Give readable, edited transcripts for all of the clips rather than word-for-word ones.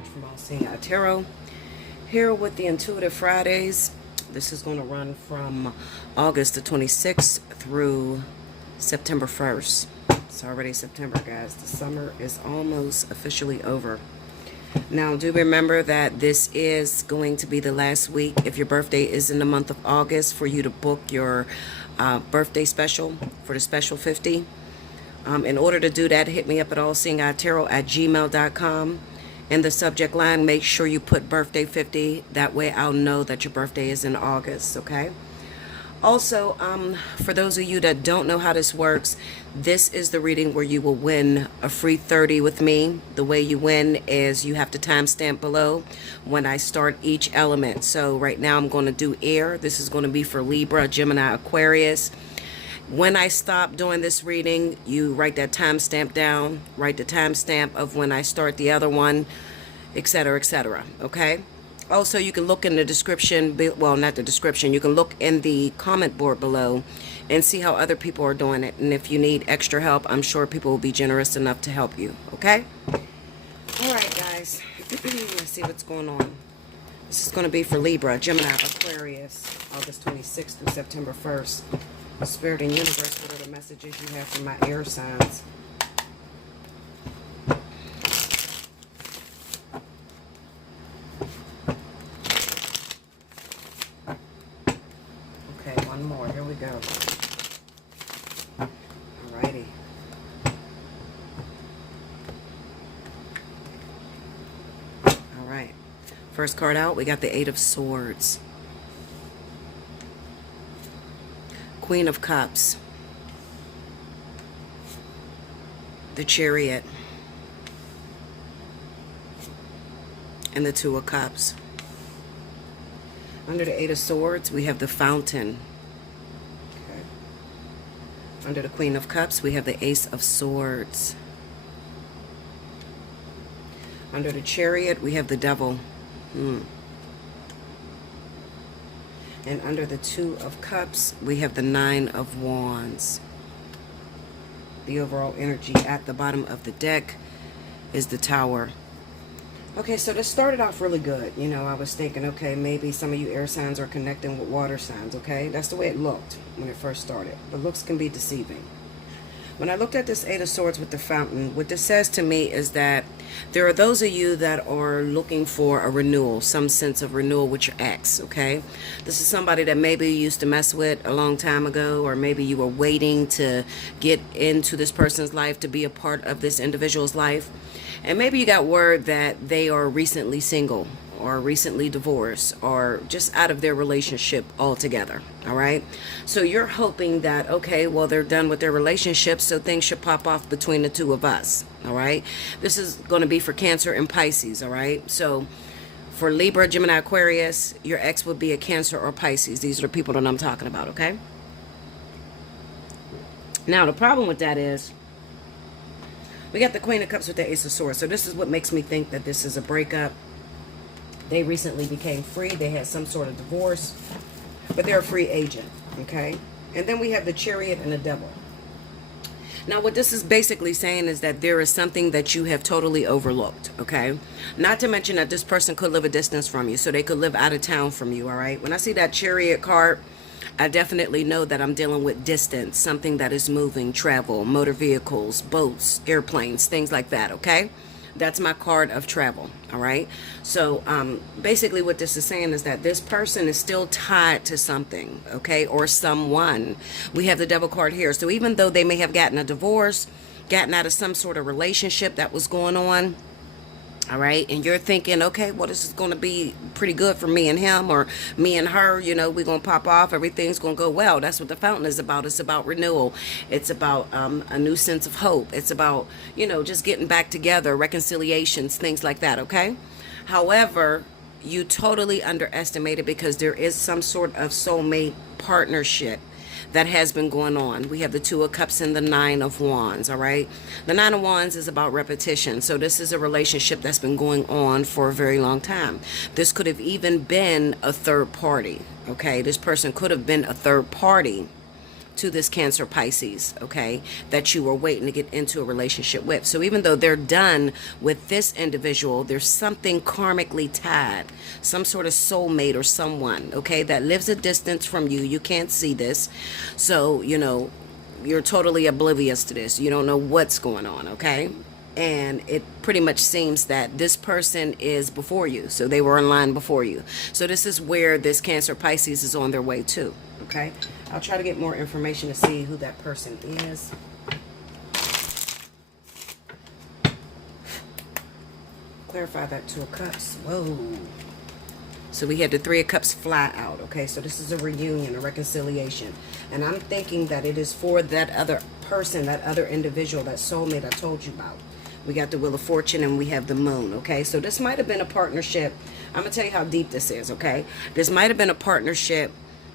Judge from Allseeingeyetarot, here with the Intuitive Fridays. This is going to run from August the 26th through September 1st. It's already September, guys. The summer is almost officially over. Now, do remember that this is going to be the last week, if your birthday is in the month of August, for you to book your birthday special for the special 50. In order to do that, hit me up at allseeingeyetarot@gmail.com. In the subject line, make sure you put birthday 50. That way I'll know that your birthday is in August, okay? Also, for those of you that don't know how this works, this is the reading where you will win a free 30 with me. The way you win is you have to timestamp below when I start each element. So right now I'm going to do air. This is going to be for Libra, Gemini, Aquarius. When I stop doing this reading, you write that timestamp down, write the timestamp of when I start the other one, etc., okay? Also, you can look in the description, well, not the description, you can look in the comment board below and see how other people are doing it. And if you need extra help, I'm sure people will be generous enough to help you, okay? All right, guys, let's see what's going on. This is going to be for Libra, Gemini, Aquarius, August 26th through September 1st. Spirit and universe, what are the messages you have for my air signs? Okay, one more. Here we go. Alrighty. Alright. First card out, we got the Eight of Swords. Queen of Cups, the Chariot, and the Two of Cups. Under the Eight of Swords, we have the Fountain. Okay. Under the Queen of Cups, we have the Ace of Swords. Under the Chariot, we have the Devil. And under the Two of Cups, we have the Nine of Wands. The overall energy at the bottom of the deck is the Tower. Okay, so this started off really good. You know, I was thinking, okay, maybe some of you air signs are connecting with water signs, okay? That's the way it looked when it first started. But looks can be deceiving. When I looked at this Eight of Swords with the Fountain, what this says to me is that there are those of you that are looking for a renewal, some sense of renewal with your ex, okay? This is somebody that maybe you used to mess with a long time ago, or maybe you were waiting to get into this person's life, to be a part of this individual's life. And maybe you got word that they are recently single, or recently divorced, or just out of their relationship altogether, all right? So you're hoping that, okay, well, they're done with their relationship, so things should pop off between the two of us, all right? This is going to be for Cancer and Pisces, all right? So for Libra, Gemini, Aquarius, your ex would be a Cancer or Pisces. These are the people that I'm talking about, okay? Now, the problem with that is we got the Queen of Cups with the Ace of Swords. So this is what makes me think that this is a breakup. They recently became free. They had some sort of divorce, but they're a free agent, okay? And then we have the Chariot and the Devil. Now, what this is basically saying is that there is something that you have totally overlooked, okay? Not to mention that this person could live a distance from you, so they could live out of town from you, all right? When I see that Chariot card, I definitely know that I'm dealing with distance, something that is moving, travel, motor vehicles, boats, airplanes, things like that, okay? That's my card of travel, all right? So basically what this is saying is that this person is still tied to something, okay, or someone. We have the Devil card here. So even though they may have gotten a divorce, gotten out of some sort of relationship that was going on, all right, and you're thinking, okay, well, this is going to be pretty good for me and him, or me and her, you know, we're going to pop off, everything's going to go well. That's what the Fountain is about. It's about renewal. It's about a new sense of hope. It's about, you know, just getting back together, reconciliations, things like that, okay? However, you totally underestimate it, because there is some sort of soulmate partnership that has been going on. We have the Two of Cups and the Nine of Wands, all right? The Nine of Wands is about repetition. So this is a relationship that's been going on for a very long time. This could have even been a third party, okay? This person could have been a third party to this Cancer Pisces, okay, that you were waiting to get into a relationship with. So even though they're done with this individual, there's something karmically tied, some sort of soulmate or someone, okay, that lives a distance from you. You can't see this. So, you know, you're totally oblivious to this. You don't know what's going on, okay? And it pretty much seems that this person is before you. So they were in line before you. So this is where this Cancer Pisces is on their way to, okay? I'll try to get more information to see who that person is. Clarify that Two of Cups. Whoa. So we had the Three of Cups fly out, okay? So this is a reunion, a reconciliation. And I'm thinking that it is for that other person, that other individual, that soulmate I told you about. We got the Wheel of Fortune and we have the Moon, okay? So this might have been a partnership. I'm going to tell you how deep this is, okay? This might have been a partnership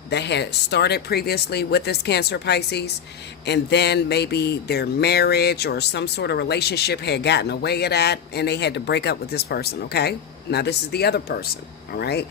that had started previously with this Cancer Pisces, and then maybe their marriage or some sort of relationship had gotten away at that, and they had to break up with this person, okay? Now this is the other person, all right?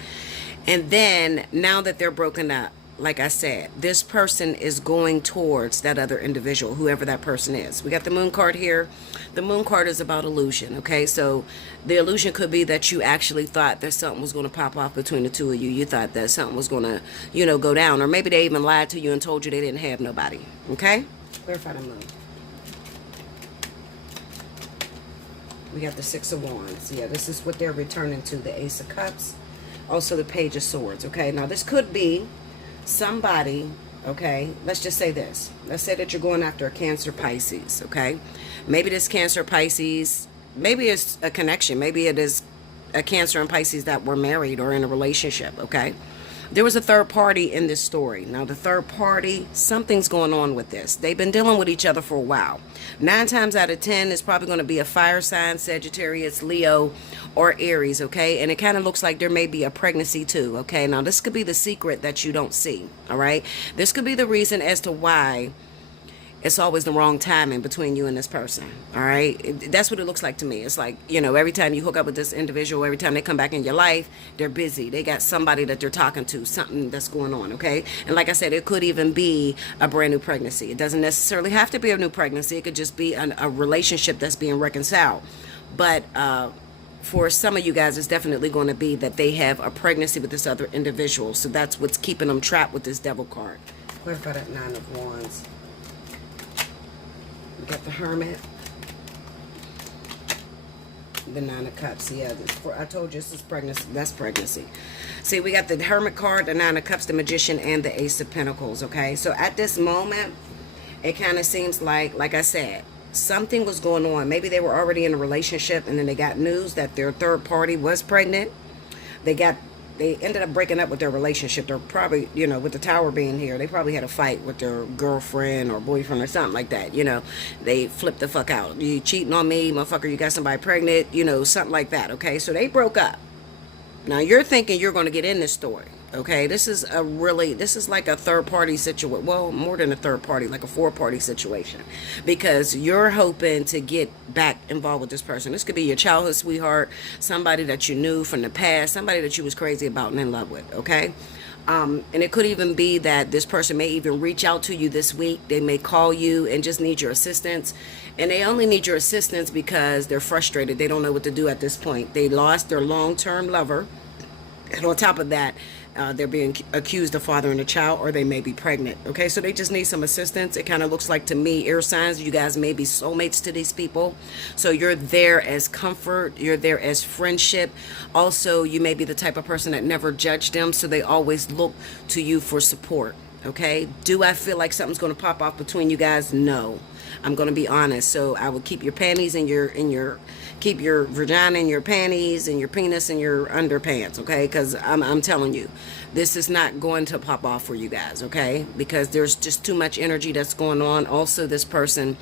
And then now that they're broken up, like I said, this person is going towards that other individual, whoever that person is. We got the Moon card here. The Moon card is about illusion, okay? So the illusion could be that you actually thought that something was going to pop off between the two of you. You thought that something was going to, you know, go down. Or maybe they even lied to you and told you they didn't have nobody, okay? Clarify the Moon. We got the Six of Wands. Yeah, this is what they're returning to, the Ace of Cups. Also the Page of Swords, okay? Now this could be somebody, okay, let's just say this. Let's say that you're going after a Cancer Pisces, okay? Maybe this Cancer Pisces, maybe it's a connection. Maybe it is a Cancer and Pisces that were married or in a relationship, okay? There was a third party in this story. Now, the third party, something's going on with this. They've been dealing with each other for a while. 9 times out of 10, it's probably going to be a fire sign, Sagittarius, Leo, or Aries, okay? And it kind of looks like there may be a pregnancy too, okay? Now, this could be the secret that you don't see, all right? This could be the reason as to why it's always the wrong timing between you and this person, all right? That's what it looks like to me. It's like, you know, every time you hook up with this individual, every time they come back in your life, they're busy. They got somebody that they're talking to, something that's going on, okay? And like I said, it could even be a brand new pregnancy. It doesn't necessarily have to be a new pregnancy. It could just be a relationship that's being reconciled. But for some of you guys, it's definitely going to be that they have a pregnancy with this other individual. So that's what's keeping them trapped with this Devil card. Clarify that Nine of Wands. We got the Hermit, the Nine of Cups. Yeah, I told you this is pregnancy. That's pregnancy. See, we got the Hermit card, the Nine of Cups, the Magician, and the Ace of Pentacles, okay? So at this moment, it kind of seems like I said, something was going on. Maybe they were already in a relationship, and then they got news that their third party was pregnant. They ended up breaking up with their relationship. They're probably, you know, with the Tower being here, they probably had a fight with their girlfriend or boyfriend or something like that, you know. They flipped the fuck out. You cheating on me, motherfucker, you got somebody pregnant, you know, something like that, okay? So they broke up. Now, you're thinking you're going to get in this story, okay? This is like a third-party situation. Well, more than a third-party, like a four-party situation. Because you're hoping to get back involved with this person. This could be your childhood sweetheart, somebody that you knew from the past, somebody that you was crazy about and in love with, okay? And it could even be that this person may even reach out to you this week. They may call you and just need your assistance. And they only need your assistance because they're frustrated. They don't know what to do at this point. They lost their long-term lover. And on top of that, they're being accused of fathering a child, or they may be pregnant. Okay, so they just need some assistance. It kind of looks like to me, air signs, you guys may be soulmates to these people. So you're there as comfort. You're there as friendship. Also, you may be the type of person that never judged them, so they always look to you for support. Okay, do I feel like something's going to pop off between you guys? No. I'm going to be honest. So I would keep your panties keep your vagina in your panties and your penis in your underpants, okay? Because I'm telling you, this is not going to pop off for you guys, okay? Because there's just too much energy that's going on. Also, this person,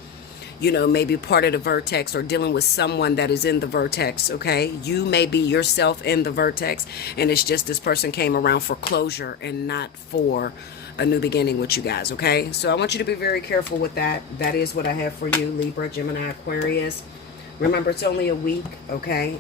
you know, may be part of the vertex or dealing with someone that is in the vertex, okay? You may be yourself in the vertex, and it's just this person came around for closure and not for a new beginning with you guys, okay? So I want you to be very careful with that. That is what I have for you, Libra, Gemini, Aquarius. Remember, it's only a week, okay?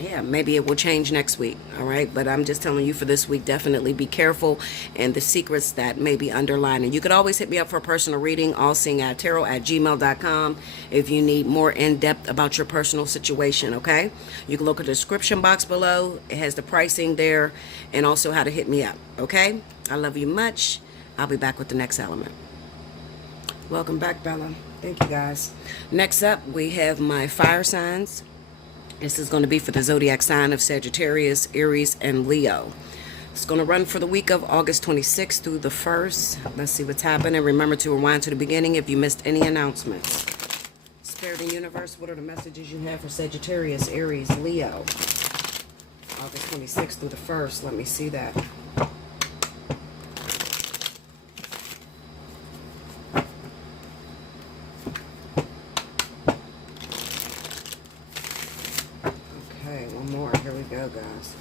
Yeah, maybe it will change next week. All right. But I'm just telling you for this week, definitely be careful and the secrets that may be underlying. And you could always hit me up for a personal reading, allseeingeyetarot@gmail.com, if you need more in depth about your personal situation. Okay. You can look at the description box below. It has the pricing there and also how to hit me up. Okay. I love you much. I'll be back with the next element. Welcome back, Bella. Thank you, guys. Next up, we have my fire signs. This is going to be for the zodiac sign of Sagittarius, Aries, and Leo. It's going to run for the week of August 26th through the 1st. Let's see what's happening. Remember to rewind to the beginning if you missed any announcements. Spirit and Universe, what are the messages you have for Sagittarius, Aries, Leo? August 26th through the 1st. Let me see that. Here we go, guys.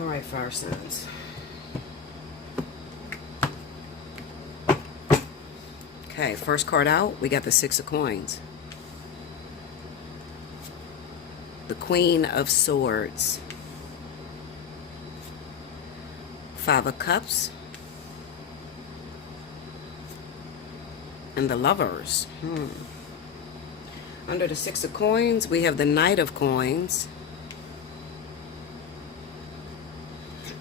All right, fire signs. Okay, first card out, we got the Six of Coins. The Queen of Swords. Five of Cups. And the Lovers. Under the Six of Coins, we have the Knight of Coins.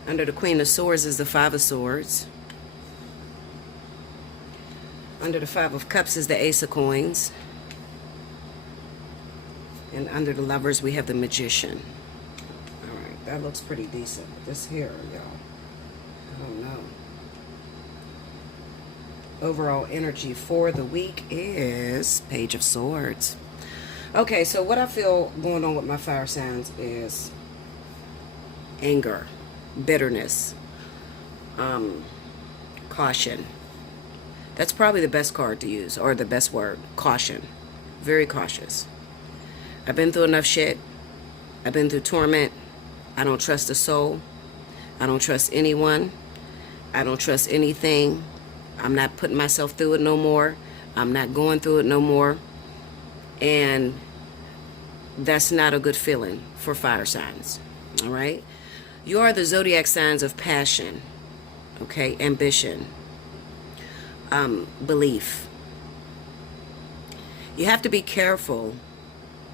Under the Queen of Swords is the Five of Swords. Under the Five of Cups is the Ace of Coins. And under the Lovers, we have the Magician. All right, that looks pretty decent. This here, y'all, I don't know. Overall energy for the week is Page of Swords. Okay, so what I feel going on with my fire signs is anger, bitterness, caution. That's probably the best card to use, or the best word, caution. Very cautious. I've been through enough shit. I've been through torment. I don't trust a soul. I don't trust anyone. I don't trust anything. I'm not putting myself through it no more. I'm not going through it no more. And that's not a good feeling for fire signs. All right? You are the zodiac signs of passion, okay, ambition, belief. You have to be careful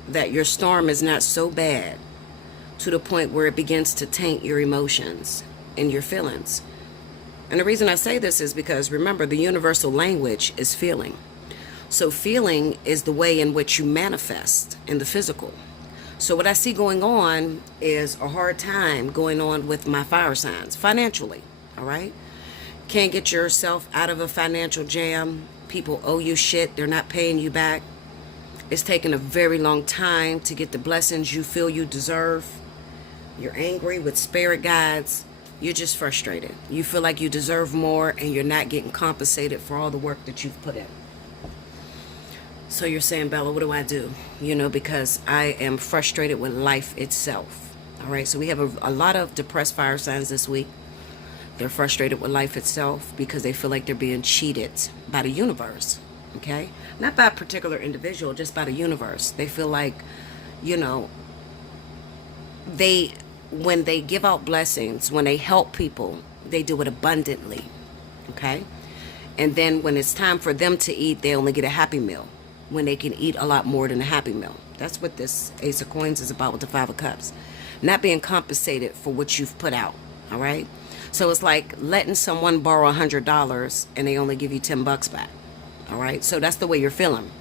that your storm is not so bad to the point where it begins to taint your emotions and your feelings. And the reason I say this is because, remember, the universal language is feeling. So feeling is the way in which you manifest in the physical. So what I see going on is a hard time going on with my fire signs financially. All right? Can't get yourself out of a financial jam. People owe you shit. They're not paying you back. It's taken a very long time to get the blessings you feel you deserve. You're angry with spirit guides. You're just frustrated. You feel like you deserve more and you're not getting compensated for all the work that you've put in. So you're saying, Bella, what do I do? You know, because I am frustrated with life itself. All right, so we have a lot of depressed fire signs this week. They're frustrated with life itself because they feel like they're being cheated by the universe. Okay? Not by a particular individual, just by the universe. They feel like, you know, when they give out blessings, when they help people, they do it abundantly. Okay? And then when it's time for them to eat, they only get a Happy Meal, when they can eat a lot more than a Happy Meal. That's what this Ace of Coins is about with the Five of Cups. Not being compensated for what you've put out. All right? So it's like letting someone borrow $100 and they only give you $10 back. All right? So that's the way you're feeling.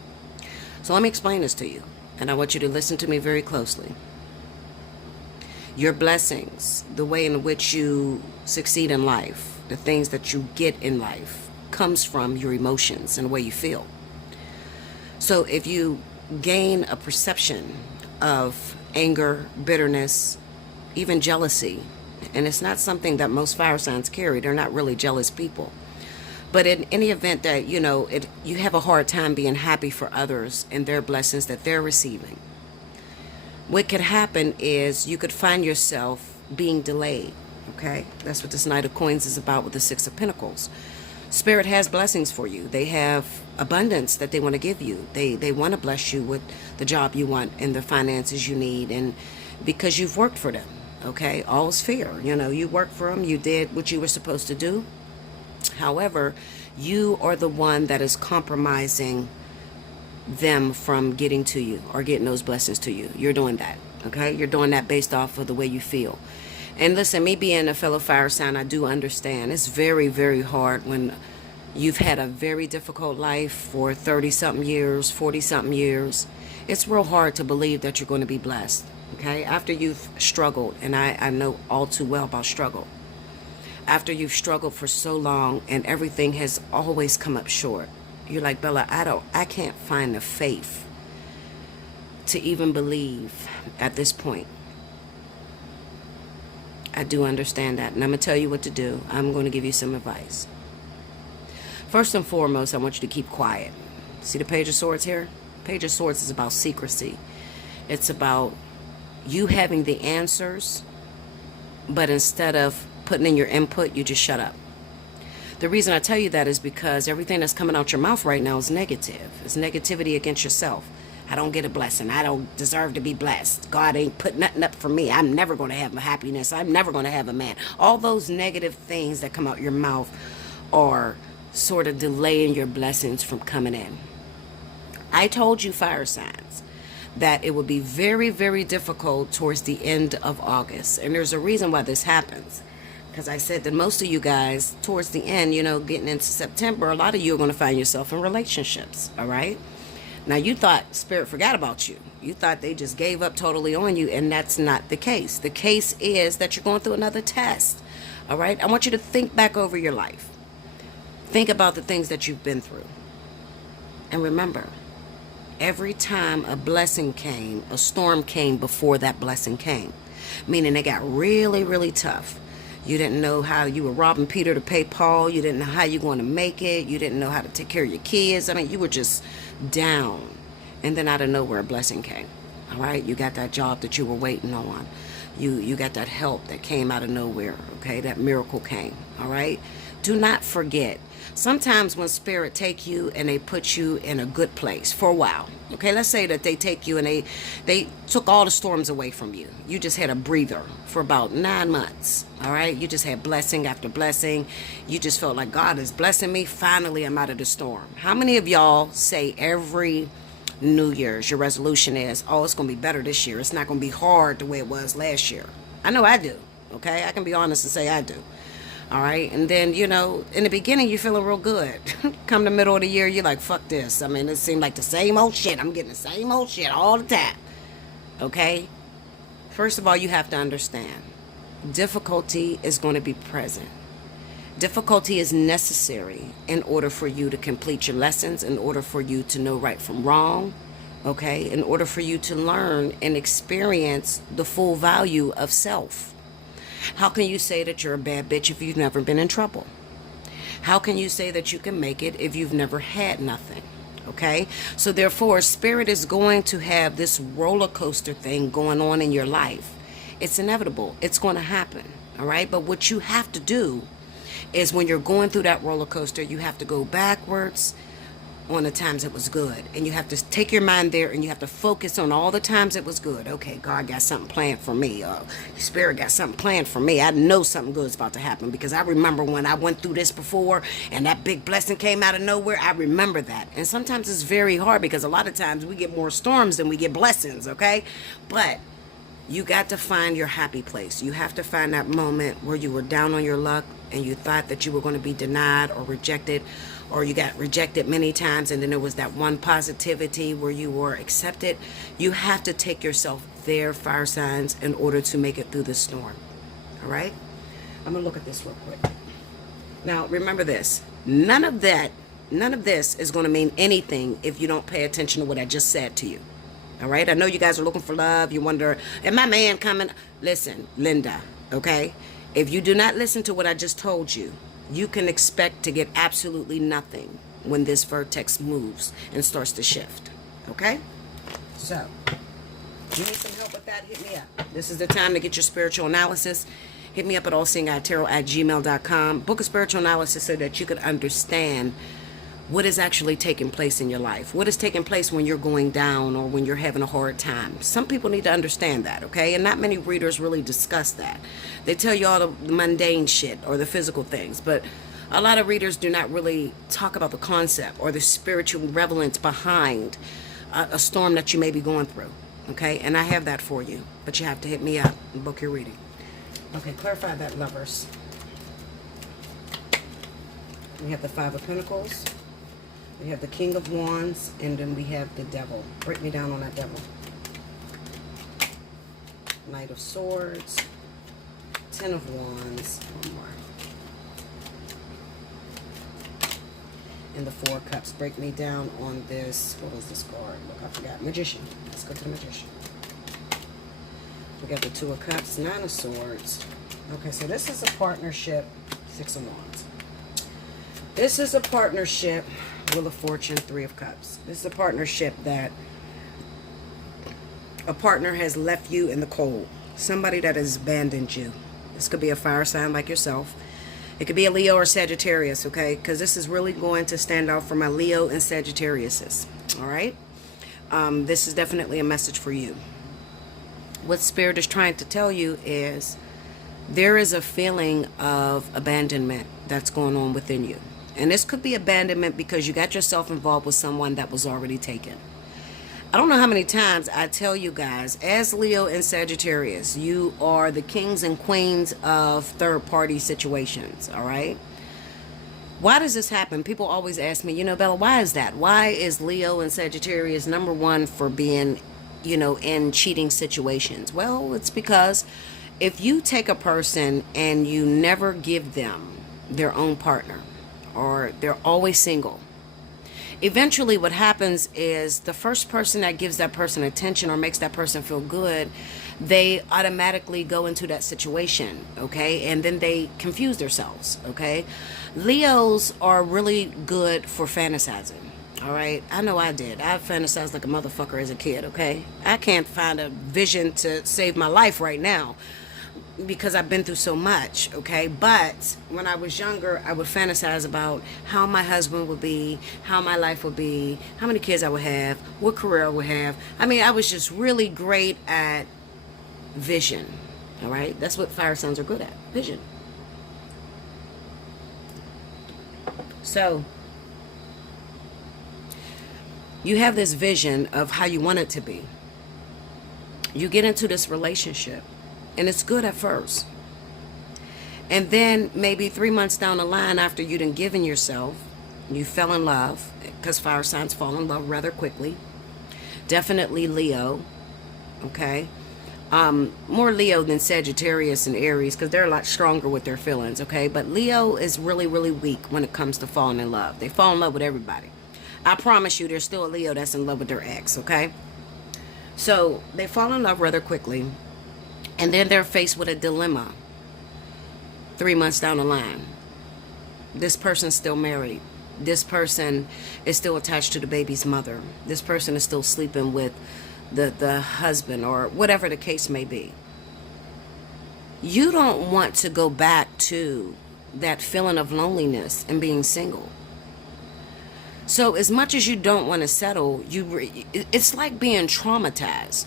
So let me explain this to you. And I want you to listen to me very closely. Your blessings, the way in which you succeed in life, the things that you get in life, comes from your emotions and the way you feel. So if you gain a perception of anger, bitterness, even jealousy, and it's not something that most fire signs carry, they're not really jealous people. But in any event that, you know, you have a hard time being happy for others and their blessings that they're receiving. What could happen is you could find yourself being delayed, okay? That's what this Knight of Coins is about with the Six of Pentacles. Spirit has blessings for you. They have abundance that they want to give you. They want to bless you with the job you want and the finances you need, and because you've worked for them. Okay, all's fair. You know, you worked for them, you did what you were supposed to do. However, you are the one that is compromising them from getting to you or getting those blessings to you. You're doing that. Okay, you're doing that based off of the way you feel. And listen, me being a fellow fire sign, I do understand it's very, very hard when you've had a very difficult life for 30 something years, 40 something years. It's real hard to believe that you're going to be blessed. Okay, after you've struggled, and I know all too well about struggle. After you've struggled for so long and everything has always come up short, you're like, Bella, I can't find the faith to even believe at this point. I do understand that, and I'm going to tell you what to do. I'm going to give you some advice. First and foremost, I want you to keep quiet. See the Page of Swords here? Page of Swords is about secrecy. It's about you having the answers, but instead of putting in your input, you just shut up. The reason I tell you that is because everything that's coming out your mouth right now is negative. It's negativity against yourself. I don't get a blessing. I don't deserve to be blessed. God ain't put nothing up for me. I'm never going to have my happiness. I'm never going to have a man. All those negative things that come out your mouth are sort of delaying your blessings from coming in. I told you, fire signs, that it would be very, very difficult towards the end of August. And there's a reason why this happens. Because I said that most of you guys, towards the end, you know, getting into September, a lot of you are going to find yourself in relationships, all right? Now, you thought Spirit forgot about you. You thought they just gave up totally on you, and that's not the case. The case is that you're going through another test, all right? I want you to think back over your life. Think about the things that you've been through. And remember, every time a blessing came, a storm came before that blessing came. Meaning it got really, really tough. You didn't know how you were robbing Peter to pay Paul. You didn't know how you were going to make it. You didn't know how to take care of your kids. I mean, you were just down. And then out of nowhere, a blessing came. All right? You got that job that you were waiting on. You got that help that came out of nowhere. Okay? That miracle came. All right? Do not forget. Sometimes when Spirit take you and they put you in a good place for a while. Okay, let's say that they take you and they took all the storms away from you. You just had a breather for about 9 months. All right, you just had blessing after blessing. You just felt like God is blessing me. Finally, I'm out of the storm. How many of y'all say every New Year's your resolution is, oh, it's going to be better this year. It's not going to be hard the way it was last year. I know I do. Okay, I can be honest and say I do. All right, and then, you know, in the beginning, you're feeling real good. Come the middle of the year, you're like, fuck this. I mean, it seemed like the same old shit. I'm getting the same old shit all the time. Okay? First of all, you have to understand, difficulty is going to be present. Difficulty is necessary in order for you to complete your lessons, in order for you to know right from wrong, okay? In order for you to learn and experience the full value of self. How can you say that you're a bad bitch if you've never been in trouble? How can you say that you can make it if you've never had nothing? Okay? So therefore, Spirit is going to have this roller coaster thing going on in your life. It's inevitable. It's going to happen. All right? But what you have to do is when you're going through that roller coaster, you have to go backwards on the times it was good. And you have to take your mind there and you have to focus on all the times it was good. Okay, God got something planned for me. Spirit got something planned for me. I know something good is about to happen because I remember when I went through this before and that big blessing came out of nowhere. I remember that. And sometimes it's very hard because a lot of times we get more storms than we get blessings, okay? But you got to find your happy place. You have to find that moment where you were down on your luck and you thought that you were going to be denied or rejected, or you got rejected many times and then there was that one positivity where you were accepted. You have to take yourself there, fire signs, in order to make it through the storm. All right? I'm going to look at this real quick. Now, remember this. None of this is going to mean anything if you don't pay attention to what I just said to you. All right? I know you guys are looking for love. You wonder, am my man coming? Listen, Linda, okay? If you do not listen to what I just told you, you can expect to get absolutely nothing when this vertex moves and starts to shift. Okay? So, if you need some help with that, hit me up. This is the time to get your spiritual analysis. Hit me up at allseeingeyetarot@gmail.com. Book a spiritual analysis so that you can understand what is actually taking place in your life. What is taking place when you're going down or when you're having a hard time. Some people need to understand that, okay? And not many readers really discuss that. They tell you all the mundane shit or the physical things, but a lot of readers do not really talk about the concept or the spiritual relevance behind a storm that you may be going through, okay? And I have that for you, but you have to hit me up and book your reading. Okay, clarify that, lovers. We have the Five of Pentacles. We have the King of Wands, and then we have the Devil. Break me down on that Devil. Knight of Swords, Ten of Wands, one more. And the Four of Cups. Break me down on this. What was this card? Look, I forgot. Magician. Let's go to the Magician. We got the Two of Cups, Nine of Swords. Okay, so this is a partnership. Six of Wands. This is a partnership. Wheel of Fortune, Three of Cups. This is a partnership that a partner has left you in the cold. Somebody that has abandoned you. This could be a fire sign like yourself. It could be a Leo or Sagittarius, okay? Because this is really going to stand out for my Leo and Sagittariuses, all right? This is definitely a message for you. What Spirit is trying to tell you is there is a feeling of abandonment that's going on within you. And this could be abandonment because you got yourself involved with someone that was already taken. I don't know how many times I tell you guys, as Leo and Sagittarius, you are the kings and queens of third-party situations, all right? Why does this happen? People always ask me, Bella, why is that? Why is Leo and Sagittarius number one for being, in cheating situations? Well, it's because if you take a person and you never give them their own partner, or they're always single, eventually what happens is the first person that gives that person attention or makes that person feel good, they automatically go into that situation, okay? And then they confuse themselves, okay? Leos are really good for fantasizing, all right? I know I did. I fantasized like a motherfucker as a kid, okay? I can't find a vision to save my life right now, because I've been through so much, okay? But when I was younger, I would fantasize about how my husband would be, how my life would be, how many kids I would have, what career I would have. I mean, I was just really great at vision, all right? That's what fire signs are good at, vision. So, you have this vision of how you want it to be. You get into this relationship, and it's good at first. And then maybe 3 months down the line, after you done given yourself, you fell in love, because fire signs fall in love rather quickly. Definitely Leo, okay? More Leo than Sagittarius and Aries, because they're a lot stronger with their feelings, okay? But Leo is really, really weak when it comes to falling in love. They fall in love with everybody. I promise you there's still a Leo that's in love with their ex, okay? So they fall in love rather quickly. And then they're faced with a dilemma 3 months down the line. This person's still married. This person is still attached to the baby's mother. This person is still sleeping with the husband, or whatever the case may be. You don't want to go back to that feeling of loneliness and being single. So as much as you don't want to settle, it's like being traumatized.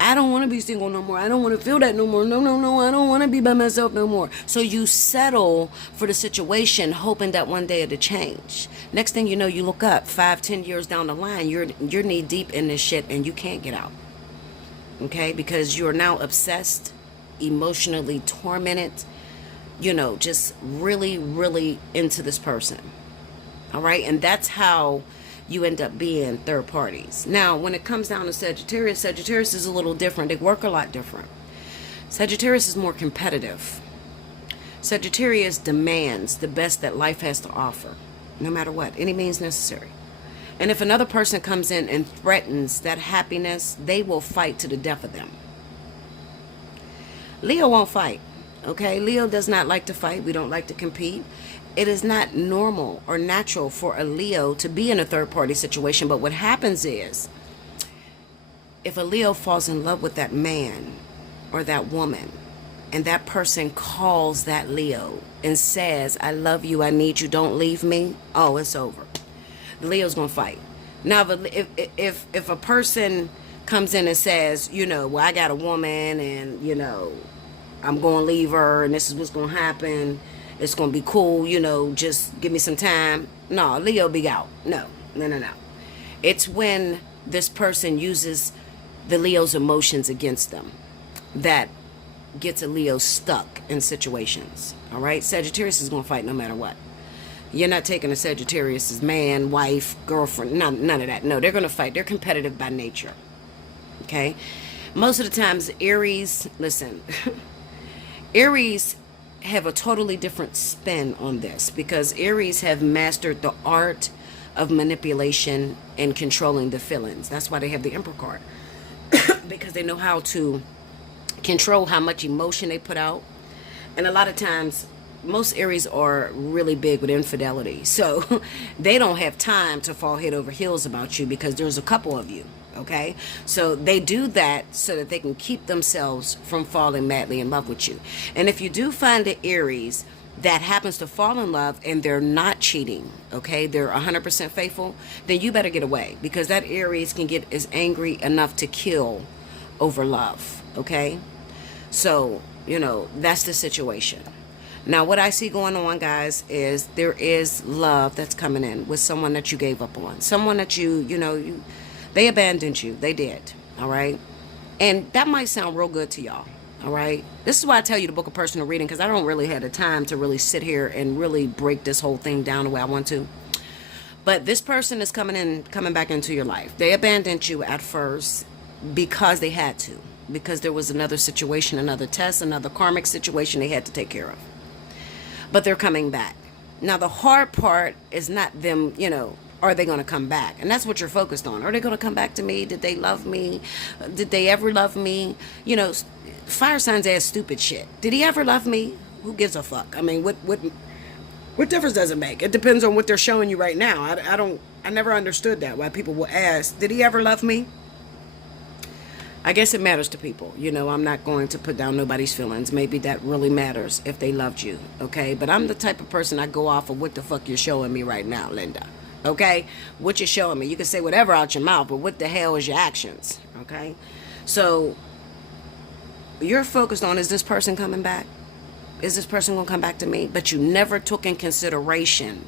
I don't want to be single no more. I don't want to feel that no more. No, I don't want to be by myself no more. So you settle for the situation, hoping that one day it'll change. Next thing you know, you look up 5-10 years down the line, you're knee deep in this shit and you can't get out. Okay? Because you're now obsessed, emotionally tormented, just really, really into this person. All right? And that's how you end up being third parties. Now, when it comes down to Sagittarius, Sagittarius is a little different. They work a lot different. Sagittarius is more competitive. Sagittarius demands the best that life has to offer, no matter what, any means necessary. And if another person comes in and threatens that happiness, they will fight to the death of them. Leo won't fight, okay? Leo does not like to fight. We don't like to compete. It is not normal or natural for a Leo to be in a third-party situation. But what happens is, if a Leo falls in love with that man or that woman, and that person calls that Leo and says, I love you, I need you, don't leave me, oh, it's over. The Leo's gonna fight. Now, if a person comes in and says, you know, well, I got a woman and, you know, I'm going to leave her and this is what's going to happen. It's going to be cool, you know, just give me some time. No, Leo be out. No. It's when this person uses the Leo's emotions against them that gets a Leo stuck in situations. All right? Sagittarius is going to fight no matter what. You're not taking a Sagittarius as man, wife, girlfriend, none of that. No, they're going to fight. They're competitive by nature. Okay? Most of the times, Aries, listen, Aries have a totally different spin on this because Aries have mastered the art of manipulation and controlling the feelings. That's why they have the Emperor card. Because they know how to control how much emotion they put out. And a lot of times, most Aries are really big with infidelity. So they don't have time to fall head over heels about you because there's a couple of you. Okay, so they do that so that they can keep themselves from falling madly in love with you. And if you do find an Aries that happens to fall in love and they're not cheating, okay, they're 100% faithful, then you better get away because that Aries can get as angry enough to kill over love. Okay, so you know that's the situation. Now, what I see going on, guys, is there is love that's coming in with someone that you gave up on, someone that they abandoned you. They did. All right. And that might sound real good to y'all. All right. This is why I tell you to book a personal reading because I don't really have the time to really sit here and really break this whole thing down the way I want to. But this person is coming back into your life. They abandoned you at first because they had to. Because there was another situation, another test, another karmic situation they had to take care of. But they're coming back. Now, the hard part is not them, are they going to come back? And that's what you're focused on. Are they going to come back to me? Did they love me? Did they ever love me? Fire signs ask stupid shit. Did he ever love me? Who gives a fuck? I mean, what difference does it make? It depends on what they're showing you right now. I never understood that, why people will ask, did he ever love me? I guess it matters to people. I'm not going to put down nobody's feelings. Maybe that really matters if they loved you, okay? But I'm the type of person I go off of what the fuck you're showing me right now, Linda. Okay? What you're showing me. You can say whatever out your mouth, but what the hell is your actions? Okay? So, you're focused on, is this person coming back? Is this person going to come back to me? But you never took in consideration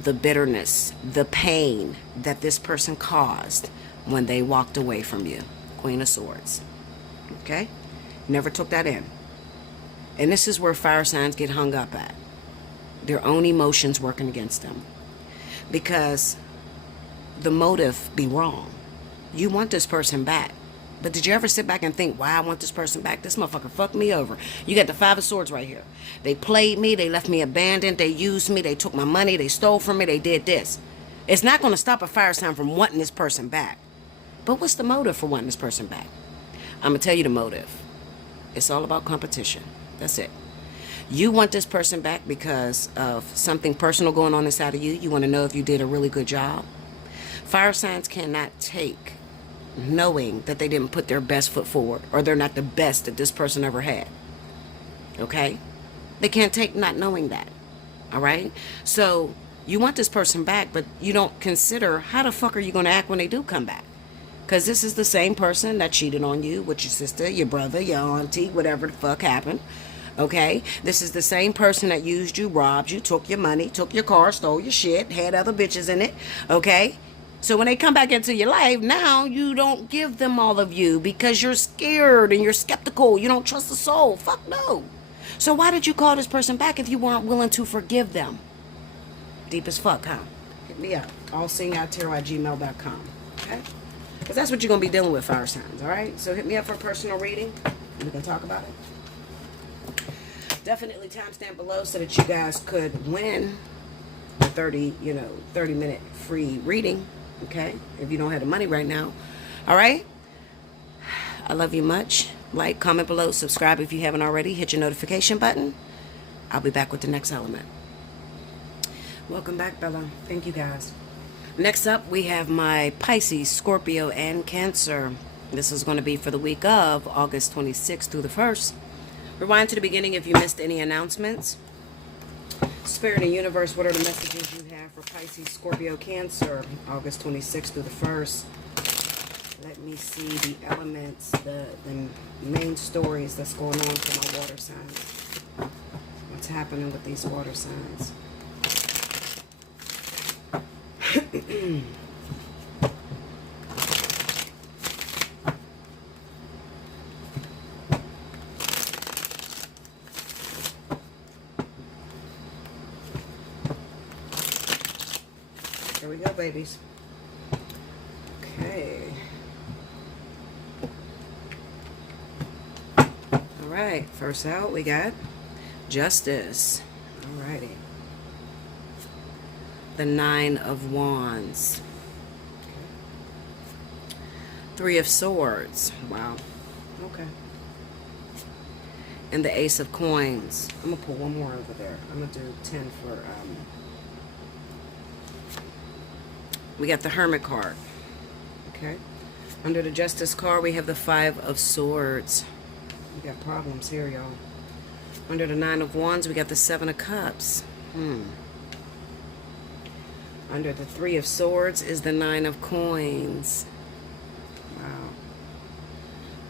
the bitterness, the pain that this person caused when they walked away from you. Queen of Swords. Okay? Never took that in. And this is where fire signs get hung up at. Their own emotions working against them. Because the motive be wrong. You want this person back. But did you ever sit back and think, why I want this person back? This motherfucker fucked me over. You got the Five of Swords right here. They played me. They left me abandoned. They used me. They took my money. They stole from me. They did this. It's not going to stop a fire sign from wanting this person back. But what's the motive for wanting this person back? I'm going to tell you the motive. It's all about competition. That's it. You want this person back because of something personal going on inside of you. You want to know if you did a really good job. Fire signs cannot take knowing that they didn't put their best foot forward or they're not the best that this person ever had. Okay? They can't take not knowing that. All right? So you want this person back, but you don't consider how the fuck are you going to act when they do come back? Because this is the same person that cheated on you with your sister, your brother, your auntie, whatever the fuck happened. Okay? This is the same person that used you, robbed you, took your money, took your car, stole your shit, had other bitches in it. Okay? So when they come back into your life, now you don't give them all of you because you're scared and you're skeptical. You don't trust the soul. Fuck no. So why did you call this person back if you weren't willing to forgive them? Deep as fuck, huh? Hit me up. Allseeingeyetarot@gmail.com. Okay? Because that's what you're going to be dealing with, fire signs, all right? So hit me up for a personal reading. We can talk about it. Definitely timestamp below so that you guys could win a 30-minute free reading, okay? If you don't have the money right now, all right? I love you much. Like, comment below, subscribe if you haven't already. Hit your notification button. I'll be back with the next element. Welcome back, Bella. Thank you, guys. Next up, we have my Pisces, Scorpio, and Cancer. This is going to be for the week of August 26th through the 1st. Rewind to the beginning if you missed any announcements. Spirit and universe, what are the messages you have for Pisces, Scorpio, Cancer, August 26th through the 1st. Let me see the elements, the main stories that's going on for my water signs. What's happening with these water signs? Here we go, babies. Okay. All right. First out, we got Justice. All righty. The 9 of Wands. Okay. 3 of Swords. Wow. Okay. And the Ace of Coins. I'm going to pull one more over there. I'm going to do 10 for... We got the Hermit card. Okay. Under the Justice card, we have the 5 of Swords. We got problems here, y'all. Under the 9 of Wands, we got the 7 of Cups. Under the 3 of Swords is the 9 of Coins. Wow.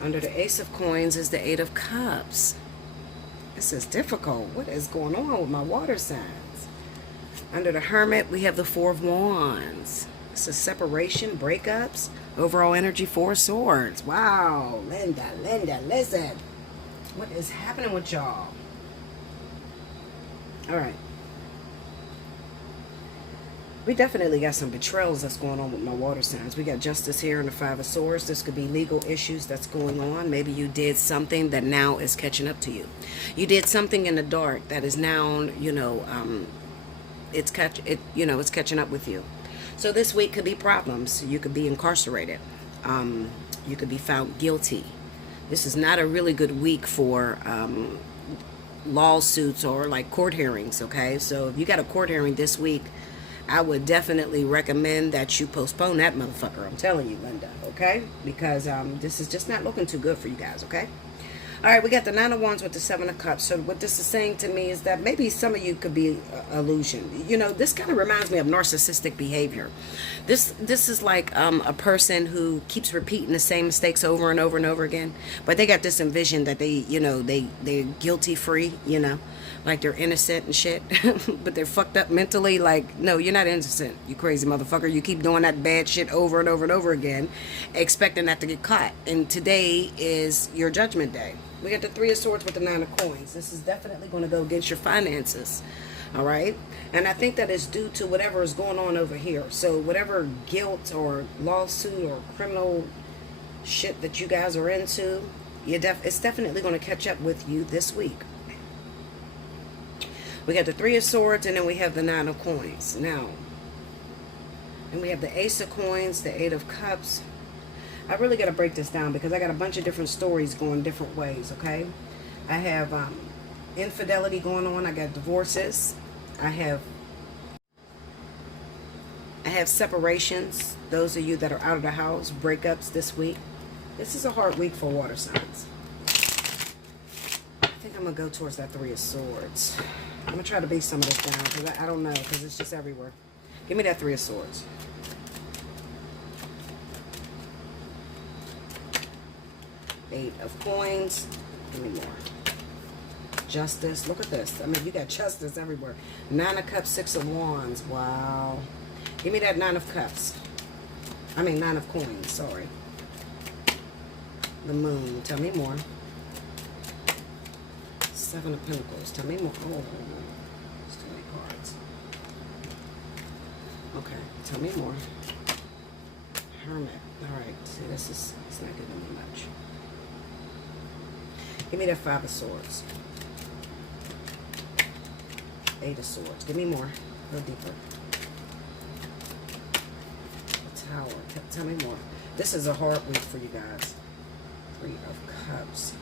Under the Ace of Coins is the 8 of Cups. This is difficult. What is going on with my water signs? Under the Hermit, we have the 4 of Wands. This is separation, breakups, overall energy, 4 swords. Wow, Linda, listen. What is happening with y'all? All right. We definitely got some betrayals that's going on with my water signs. We got Justice here and the 5 of Swords. This could be legal issues that's going on. Maybe you did something that now is catching up to you. You did something in the dark that is now, it's catching up with you. So this week could be problems. You could be incarcerated. You could be found guilty. This is not a really good week for lawsuits or like court hearings, okay? So if you got a court hearing this week, I would definitely recommend that you postpone that motherfucker. I'm telling you, Linda, okay? Because this is just not looking too good for you guys, okay? All right, we got the 9 of Wands with the 7 of Cups. So what this is saying to me is that maybe some of you could be illusion. This kind of reminds me of narcissistic behavior. This is like a person who keeps repeating the same mistakes over and over and over again. But they got this envision that they're guilty free, like they're innocent and shit. But they're fucked up mentally. Like, no, you're not innocent, you crazy motherfucker. You keep doing that bad shit over and over and over again, expecting that to get caught. And today is your judgment day. We got the 3 of Swords with the 9 of Coins. This is definitely going to go against your finances. All right? And I think that is due to whatever is going on over here. So whatever guilt or lawsuit or criminal shit that you guys are into, it's definitely going to catch up with you this week. We got the 3 of Swords, and then we have the 9 of Coins. Now, and we have the Ace of Coins, the 8 of Cups. I really got to break this down because I got a bunch of different stories going different ways, okay? I have infidelity going on. I got divorces. I have separations. Those of you that are out of the house, breakups this week. This is a hard week for water signs. I think I'm going to go towards that 3 of Swords. I'm going to try to beat some of this down because I don't know, because it's just everywhere. Give me that 3 of Swords. Eight of Coins. Give me more. Justice. Look at this. I mean, you got justice everywhere. 9 of Cups, 6 of Wands. Wow. Give me that 9 of Cups. I mean, 9 of Coins. Sorry. The Moon. Tell me more. 7 of Pentacles. Tell me more. Oh, it's too many cards. Okay. Tell me more. Hermit. All right. See, it's not giving me much. Give me that 5 of Swords. 8 of Swords. Give me more. Go deeper. The Tower. Tell me more. This is a hard week for you guys. 3 of Cups.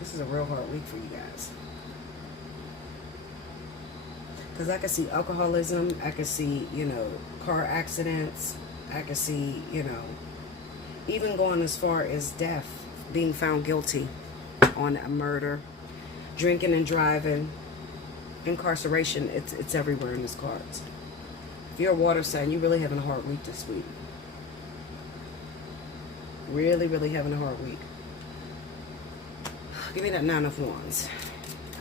This is a real hard week for you guys. Because I can see alcoholism, I can see, car accidents, I can see, even going as far as death, being found guilty. on a murder, drinking and driving, incarceration. It's everywhere in these cards. If you're a water sign, you're really having a hard week this week. Really, really having a hard week. Give me that Nine of Wands.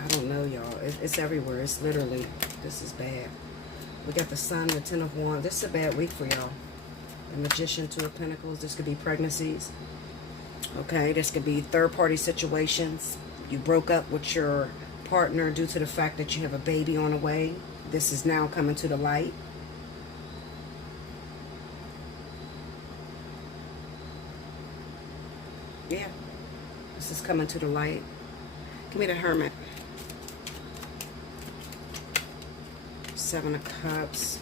I don't know, y'all. It's everywhere. It's literally, this is bad. We got the Sun, the Ten of Wands. This is a bad week for y'all. The Magician, Two of Pentacles. This could be pregnancies. Okay, this could be third-party situations. You broke up with your partner due to the fact that you have a baby on the way. This is now coming to the light. Yeah, this is coming to the light. Give me the Hermit. Seven of Cups.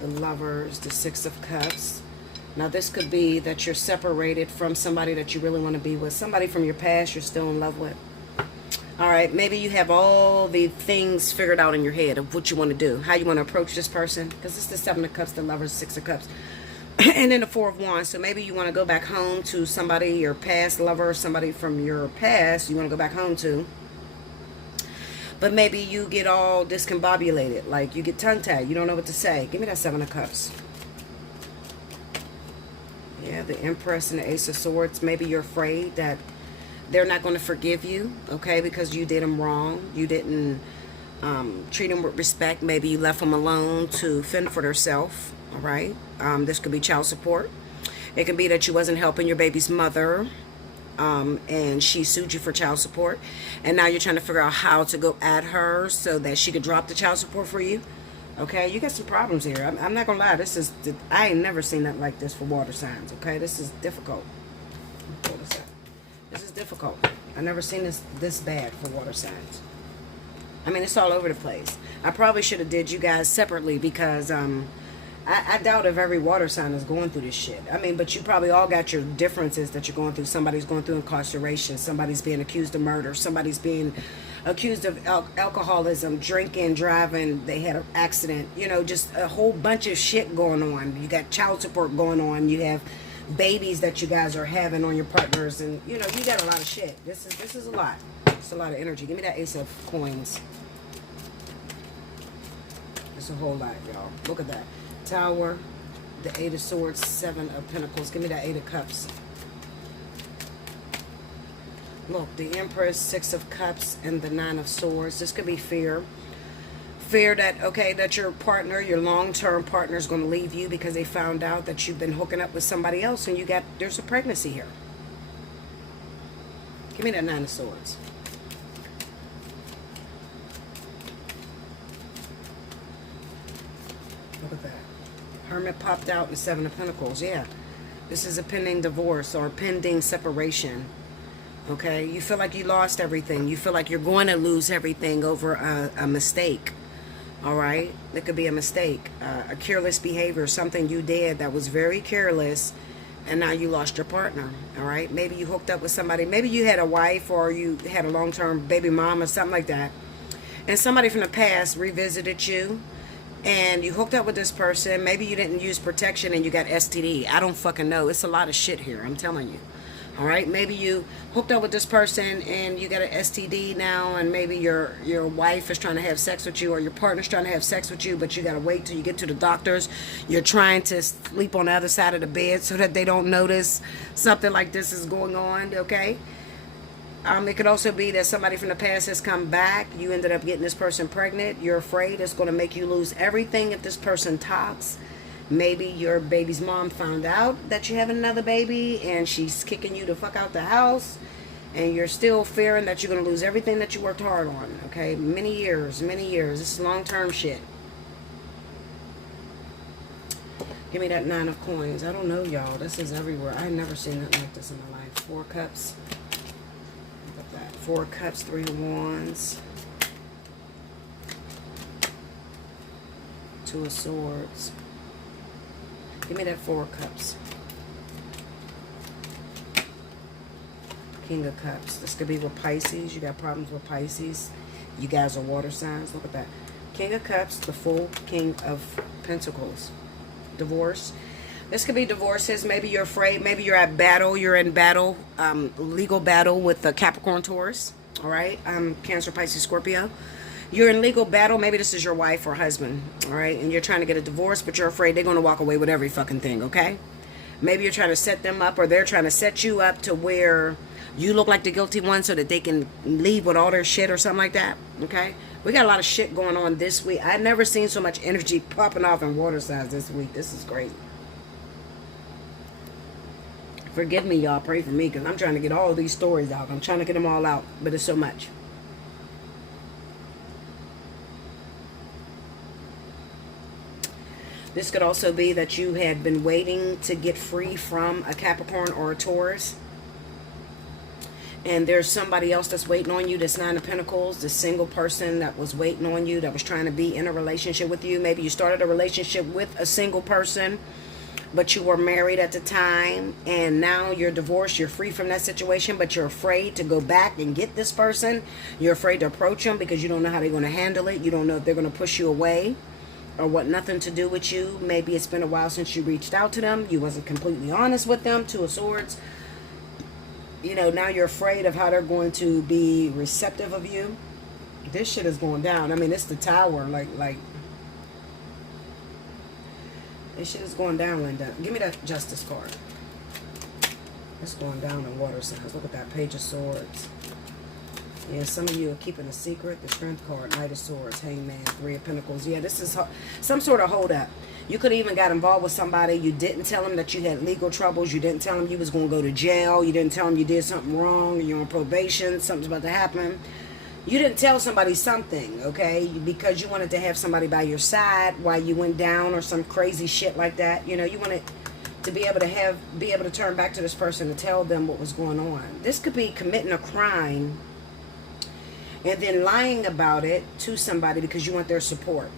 The Lovers, the Six of Cups. Now this could be that you're separated from somebody that you really want to be with. Somebody from your past you're still in love with. All right, maybe you have all the things figured out in your head of what you want to do. How you want to approach this person. Because it's the Seven of Cups, the Lovers, Six of Cups. And then the Four of Wands. So maybe you want to go back home to somebody, your past lover, somebody from your past you want to go back home to. But maybe you get all discombobulated. Like you get tongue-tied. You don't know what to say. Give me that Seven of Cups. Yeah, the Empress and the Ace of Swords. Maybe you're afraid that they're not going to forgive you. Okay, because you did them wrong. You didn't treat them with respect. Maybe you left them alone to fend for themselves. All right. This could be child support. It could be that you wasn't helping your baby's mother. And she sued you for child support, and now you're trying to figure out how to go at her so that she could drop the child support for you. Okay, you got some problems here. I'm not gonna lie, I ain't never seen nothing like this for water signs. Okay, this is difficult. This is difficult. I've never seen this bad for water signs. I mean, it's all over the place. I probably should have did you guys separately because I doubt if every water sign is going through this shit. I mean, but you probably all got your differences that you're going through. Somebody's going through incarceration. Somebody's being accused of murder. Somebody's being accused of alcoholism, drinking, driving. They had an accident. You know, just a whole bunch of shit going on. You got child support going on. You have babies that you guys are having on your partners. And, you know, you got a lot of shit. This is a lot. It's a lot of energy. Give me that Ace of Coins. It's a whole lot, y'all. Look at that. Tower, the Eight of Swords, Seven of Pentacles. Give me that Eight of Cups. Look, the Empress, Six of Cups, and the Nine of Swords. This could be fear. Fear that, okay, that your partner, your long-term partner is going to leave you because they found out that you've been hooking up with somebody else and there's a pregnancy here. Give me that Nine of Swords. Look at that. Hermit popped out in the Seven of Pentacles. Yeah. This is a pending divorce or pending separation. Okay. You feel like you lost everything. You feel like you're going to lose everything over a mistake. All right. It could be a mistake. A careless behavior. Something you did that was very careless. And now you lost your partner. All right. Maybe you hooked up with somebody. Maybe you had a wife or you had a long-term baby mom or something like that. And somebody from the past revisited you. And you hooked up with this person. Maybe you didn't use protection and you got STD. I don't fucking know. It's a lot of shit here. I'm telling you. All right. Maybe you hooked up with this person and you got an STD now. And maybe your wife is trying to have sex with you or your partner's trying to have sex with you. But you got to wait till you get to the doctors. You're trying to sleep on the other side of the bed so that they don't notice something like this is going on. Okay. It could also be that somebody from the past has come back. You ended up getting this person pregnant. You're afraid it's going to make you lose everything if this person talks. Maybe your baby's mom found out that you have another baby and she's kicking you the fuck out the house. And you're still fearing that you're going to lose everything that you worked hard on. Okay? Many years, many years. This is long-term shit. Give me that Nine of Coins. I don't know, y'all. This is everywhere. I've never seen nothing like this in my life. Four Cups. Four Cups, Three of Wands, Two of Swords. Give me that Four Cups. King of Cups. This could be with Pisces. You got problems with Pisces. You guys are water signs. Look at that. King of Cups, the full King of Pentacles. Divorce. This could be divorces. Maybe you're afraid. Maybe you're at battle. You're in battle, legal battle with the Capricorn, Taurus. All right, Cancer, Pisces, Scorpio. You're in legal battle. Maybe this is your wife or husband. All right, and you're trying to get a divorce, but you're afraid they're going to walk away with every fucking thing. Okay. Maybe you're trying to set them up, or they're trying to set you up to where you look like the guilty one so that they can leave with all their shit or something like that. Okay. We got a lot of shit going on this week. I've never seen so much energy popping off in water signs this week. This is crazy. Forgive me, y'all. Pray for me, because I'm trying to get all of these stories out. I'm trying to get them all out, but it's so much. This could also be that you had been waiting to get free from a Capricorn or a Taurus. And there's somebody else that's waiting on you, this Nine of Pentacles, this single person that was waiting on you, that was trying to be in a relationship with you. Maybe you started a relationship with a single person, but you were married at the time, and now you're divorced. You're free from that situation, but you're afraid to go back and get this person. You're afraid to approach them because you don't know how they're going to handle it. You don't know if they're going to push you away or want nothing to do with you. Maybe it's been a while since you reached out to them. You wasn't completely honest with them. Two of Swords. You know, now you're afraid of how they're going to be receptive of you. This shit is going down. I mean, it's the Tower. Like this shit is going down, Linda. Give me that Justice card. It's going down in water signs. Look at that Page of Swords. Yeah, some of you are keeping a secret. The Strength card, Knight of Swords, Hangman, Three of Pentacles. Yeah, this is some sort of hold up. You could even got involved with somebody. You didn't tell them that you had legal troubles. You didn't tell them you was going to go to jail. You didn't tell them you did something wrong. You're on probation. Something's about to happen. You didn't tell somebody something, okay? Because you wanted to have somebody by your side while you went down or some crazy shit like that. You know, you wanted to be able to turn back to this person and tell them what was going on. This could be committing a crime and then lying about it to somebody because you want their support.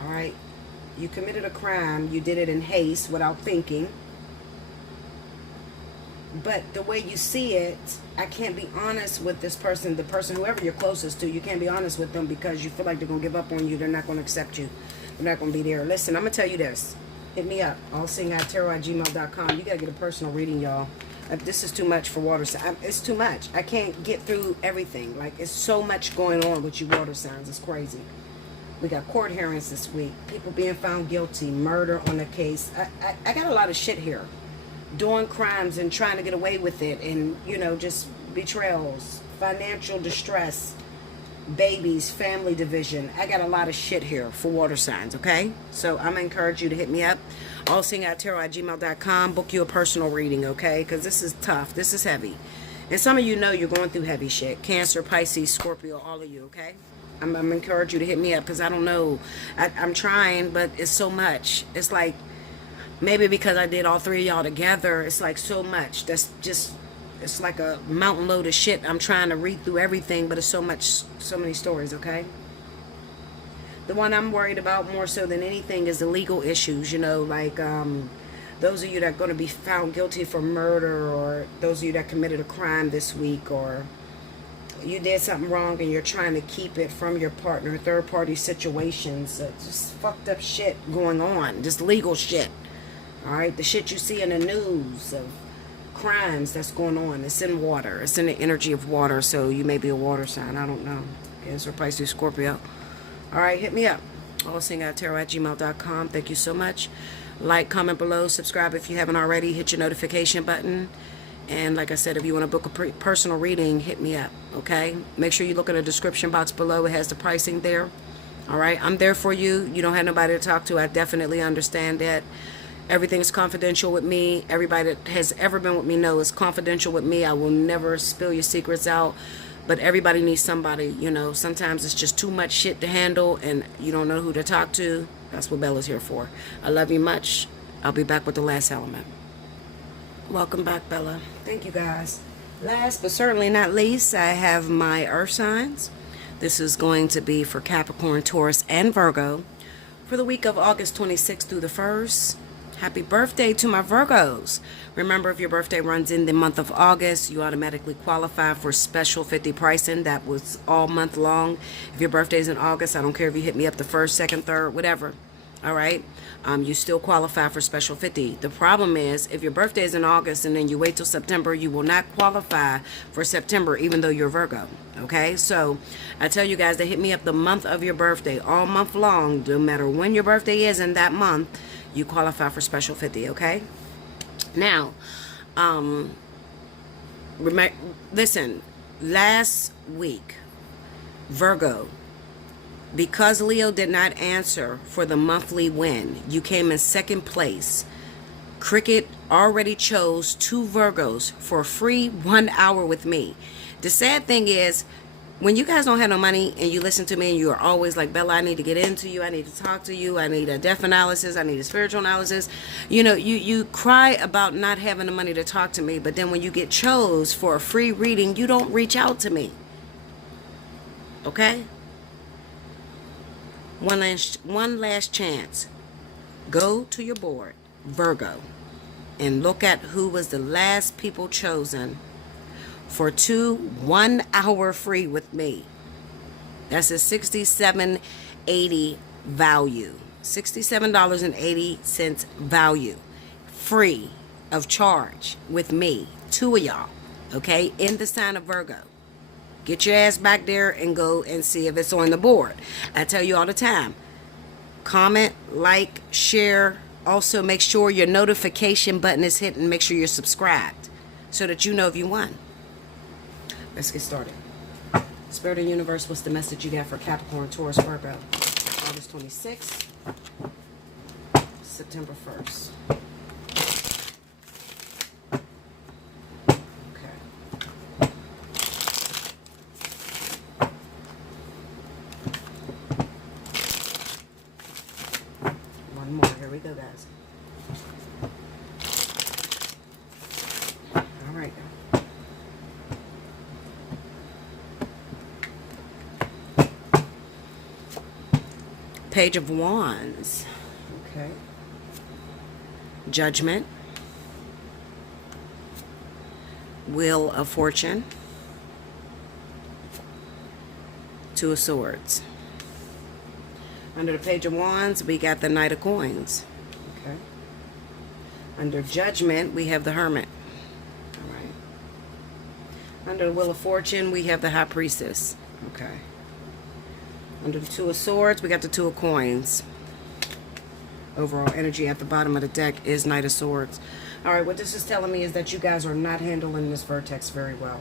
All right? You committed a crime. You did it in haste without thinking. But the way you see it, I can't be honest with this person, the person, whoever you're closest to. You can't be honest with them because you feel like they're going to give up on you. They're not going to accept you. They're not going to be there. Listen, I'm going to tell you this. Hit me up. Allseeingeyetarot@gmail.com. You got to get a personal reading, y'all. This is too much for water signs. It's too much. I can't get through everything. Like, it's so much going on with you water signs. It's crazy. We got court hearings this week. People being found guilty. Murder on the case. I got a lot of shit here. Doing crimes and trying to get away with it. And, you know, just betrayals. Financial distress. Babies. Family division. I got a lot of shit here for water signs, okay? So I'm going to encourage you to hit me up. Allseeingeyetarot@gmail.com. Book you a personal reading, okay? Because this is tough. This is heavy. And some of you know you're going through heavy shit. Cancer, Pisces, Scorpio, all of you, okay? I'm encourage you to hit me up because I don't know. I'm trying, but it's so much. It's like, maybe because I did all three of y'all together, it's like so much. That's just, it's like a mountain load of shit. I'm trying to read through everything, but it's so much, so many stories, okay? The one I'm worried about more so than anything is the legal issues, you know, like those of you that are going to be found guilty for murder, or those of you that committed a crime this week, or you did something wrong and you're trying to keep it from your partner, third-party situations, just fucked up shit going on, just legal shit, all right? The shit you see in the news of crimes that's going on, it's in water. It's in the energy of water, so you may be a water sign. I don't know. Cancer, Pisces, Scorpio. All right, hit me up. Allseeingeyetarot@gmail.com. Thank you so much. Like, comment below, subscribe if you haven't already. Hit your notification button. And like I said, if you want to book a personal reading, hit me up, okay? Make sure you look in the description box below. It has the pricing there. All right, I'm there for you. You don't have nobody to talk to. I definitely understand that. Everything's confidential with me. Everybody that has ever been with me knows it's confidential with me. I will never spill your secrets out. But everybody needs somebody, you know. Sometimes it's just too much shit to handle and you don't know who to talk to. That's what Bella's here for. I love you much. I'll be back with the last element. Welcome back, Bella. Thank you, guys. Last but certainly not least, I have my earth signs. This is going to be for Capricorn, Taurus, and Virgo for the week of August 26th through the 1st. Happy birthday to my Virgos. Remember, if your birthday runs in the month of August, you automatically qualify for special 50 pricing. That was all month long. If your birthday's in August, I don't care if you hit me up the 1st, 2nd, 3rd, whatever. All right. You still qualify for special 50. The problem is if your birthday is in August and then you wait till September, you will not qualify for September, even though you're Virgo. Okay. So I tell you guys to hit me up the month of your birthday, all month long, no matter when your birthday is in that month, you qualify for special 50. Okay. Now, listen, last week, Virgo, because Leo did not answer for the monthly win, you came in second place. Cricket already chose 2 Virgos for a free 1 hour with me. The sad thing is, when you guys don't have no money and you listen to me and you are always like, Bella, I need to get into you, I need to talk to you, I need a death analysis, I need a spiritual analysis. You know, you cry about not having the money to talk to me, but then when you get chose for a free reading, you don't reach out to me. Okay? One last chance. Go to your board, Virgo, and look at who was the last people chosen for 2 1 hour free with me. That's a $67.80 value. $67.80 value. Free of charge with me. 2 of y'all. Okay? In the sign of Virgo. Get your ass back there and go and see if it's on the board. I tell you all the time. Comment, like, share. Also, make sure your notification button is hit and make sure you're subscribed so that you know if you won. Let's get started. Spirit of the Universe, what's the message you got for Capricorn, Taurus, Virgo? August 26th, September 1st. Here we go, guys. All right. Page of Wands. Okay. Judgment. Wheel of Fortune. 2 of Swords. Under the Page of Wands, we got the Knight of Coins. Okay. Under Judgment, we have the Hermit. All right. Under the Wheel of Fortune, we have the High Priestess. Okay. Under the 2 of Swords, we got the 2 of Coins. Overall energy at the bottom of the deck is Knight of Swords. All right, what this is telling me is that you guys are not handling this vertex very well.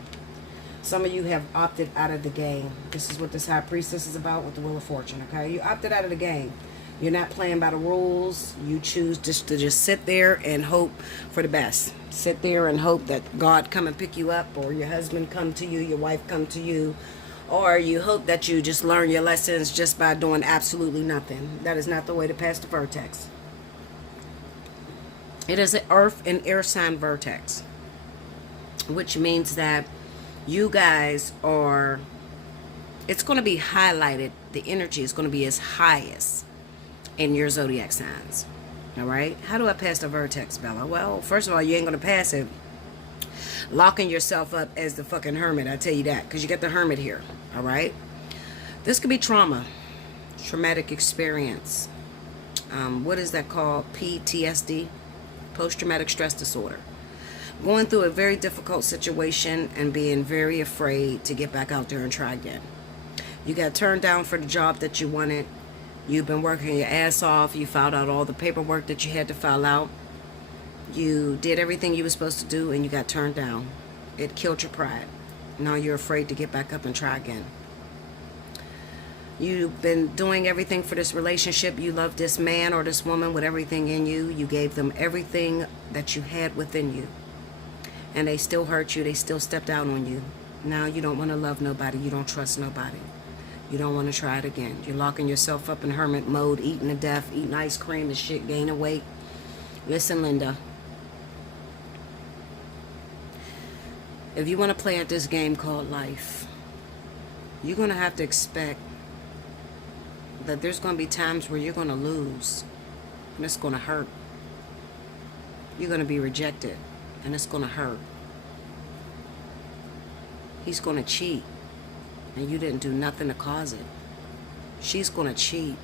Some of you have opted out of the game. This is what this High Priestess is about with the Wheel of Fortune, okay? You opted out of the game. You're not playing by the rules. You choose just to sit there and hope for the best. Sit there and hope that God come and pick you up, or your husband come to you, your wife come to you, or you hope that you just learn your lessons just by doing absolutely nothing. That is not the way to pass the vertex. It is an earth and air sign vertex, which means that you guys are, it's going to be highlighted. The energy is going to be as highest in your zodiac signs. All right. How do I pass the vertex, Bella? Well, first of all, you ain't going to pass it locking yourself up as the fucking hermit. I tell you that, because you got the hermit here. All right. This could be trauma, traumatic experience. What is that called? PTSD, post-traumatic stress disorder. Going through a very difficult situation and being very afraid to get back out there and try again. You got turned down for the job that you wanted. You've been working your ass off. You filed out all the paperwork that you had to file out. You did everything you were supposed to do and you got turned down. It killed your pride. Now you're afraid to get back up and try again. You've been doing everything for this relationship. You love this man or this woman with everything in you. You gave them everything that you had within you. And they still hurt you. They still stepped out on you. Now you don't want to love nobody. You don't trust nobody. You don't want to try it again. You're locking yourself up in hermit mode, eating to death, eating ice cream and shit, gaining weight. Listen, Linda. If you want to play at this game called life, you're going to have to expect that there's going to be times where you're going to lose. And it's going to hurt. You're going to be rejected. And it's going to hurt. He's going to cheat. And you didn't do nothing to cause it. She's going to cheat.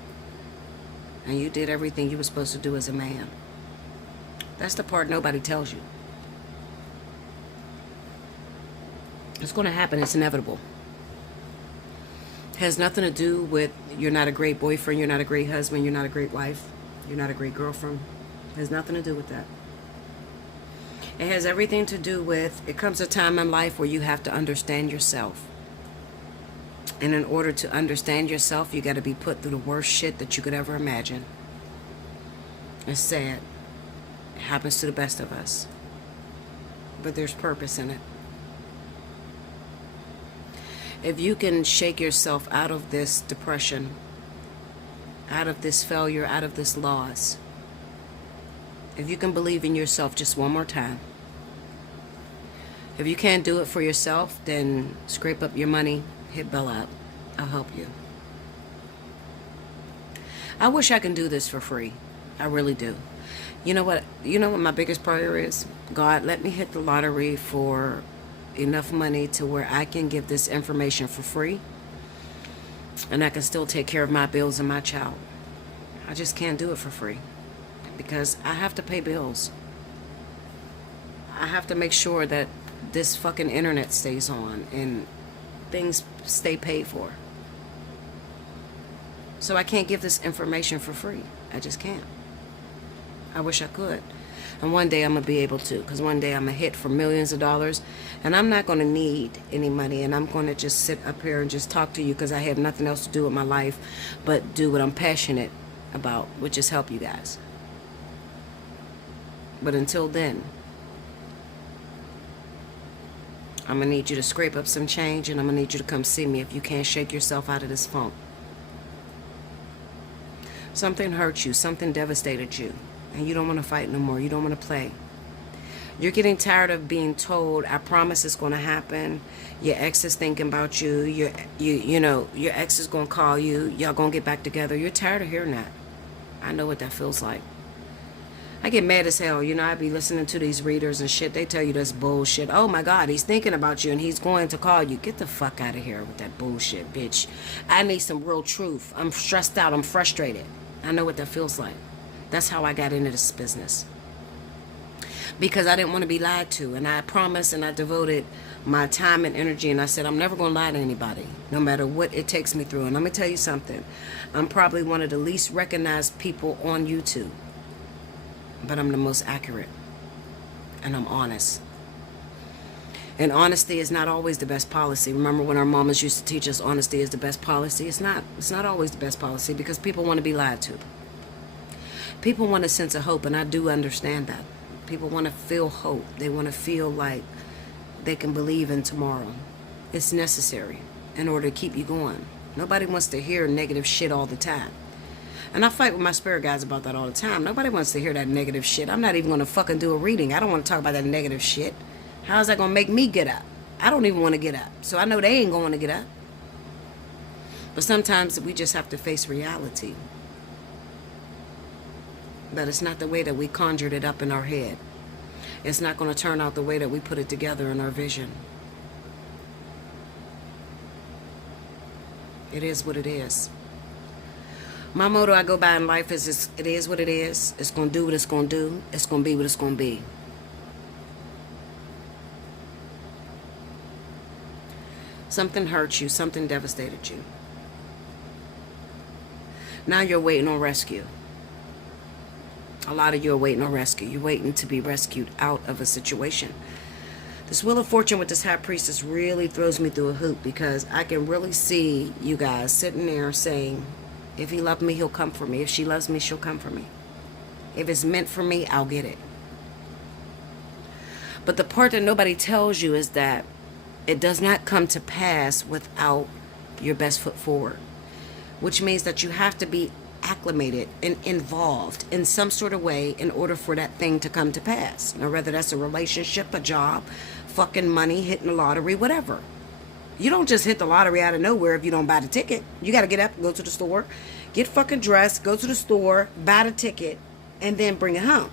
And you did everything you were supposed to do as a man. That's the part nobody tells you. It's going to happen. It's inevitable. It has nothing to do with you're not a great boyfriend, you're not a great husband, you're not a great wife, you're not a great girlfriend. It has nothing to do with that. It has everything to do with, it comes a time in life where you have to understand yourself. And in order to understand yourself, you got to be put through the worst shit that you could ever imagine. It's sad. It happens to the best of us. But there's purpose in it. If you can shake yourself out of this depression, out of this failure, out of this loss, if you can believe in yourself just one more time. If you can't do it for yourself, then scrape up your money, hit Bella up. I'll help you. I wish I can do this for free. I really do. You know what? You know what my biggest prayer is? God, let me hit the lottery for enough money to where I can give this information for free. And I can still take care of my bills and my child. I just can't do it for free. Because I have to pay bills. I have to make sure that this fucking internet stays on and things stay paid for. So I can't give this information for free. I just can't. I wish I could. And one day I'm going to be able to. Because one day I'm going to hit for millions of dollars. And I'm not going to need any money. And I'm going to just sit up here and just talk to you because I have nothing else to do with my life but do what I'm passionate about, which is help you guys. But until then, I'm going to need you to scrape up some change, and I'm going to need you to come see me if you can't shake yourself out of this funk. Something hurt you, something devastated you, and you don't want to fight no more. You don't want to play. You're getting tired of being told, I promise it's going to happen. Your ex is thinking about you. You know, your ex is going to call you. Y'all going to get back together. You're tired of hearing that. I know what that feels like. I get mad as hell. You know, I be listening to these readers and shit. They tell you that's bullshit. Oh my God, he's thinking about you and he's going to call you. Get the fuck out of here with that bullshit, bitch. I need some real truth. I'm stressed out. I'm frustrated. I know what that feels like. That's how I got into this business. Because I didn't want to be lied to. And I promised and I devoted my time and energy. And I said, I'm never going to lie to anybody, no matter what it takes me through. And let me tell you something. I'm probably one of the least recognized people on YouTube. But I'm the most accurate. And I'm honest. And honesty is not always the best policy. Remember when our mamas used to teach us honesty is the best policy? It's not. It's not always the best policy because people want to be lied to. People want a sense of hope, and I do understand that. People want to feel hope. They want to feel like they can believe in tomorrow. It's necessary in order to keep you going. Nobody wants to hear negative shit all the time. And I fight with my spirit guides about that all the time. Nobody wants to hear that negative shit. I'm not even going to fucking do a reading. I don't want to talk about that negative shit. How is that going to make me get up? I don't even want to get up. So I know they ain't going to get up. But sometimes we just have to face reality. That it's not the way that we conjured it up in our head. It's not going to turn out the way that we put it together in our vision. It is what it is. My motto I go by in life is it is what it is. It's going to do what it's going to do. It's going to be what it's going to be. Something hurt you. Something devastated you. Now you're waiting on rescue. A lot of you are waiting on rescue. You're waiting to be rescued out of a situation. This Wheel of Fortune with this High Priestess really throws me through a hoop because I can really see you guys sitting there saying, if he loved me, he'll come for me. If she loves me, she'll come for me. If it's meant for me, I'll get it. But the part that nobody tells you is that it does not come to pass without your best foot forward. Which means that you have to be acclimated and involved in some sort of way in order for that thing to come to pass. Now, whether that's a relationship, a job, fucking money, hitting the lottery, whatever. You don't just hit the lottery out of nowhere if you don't buy the ticket. You got to get up, go to the store, get fucking dressed, go to the store, buy the ticket, and then bring it home.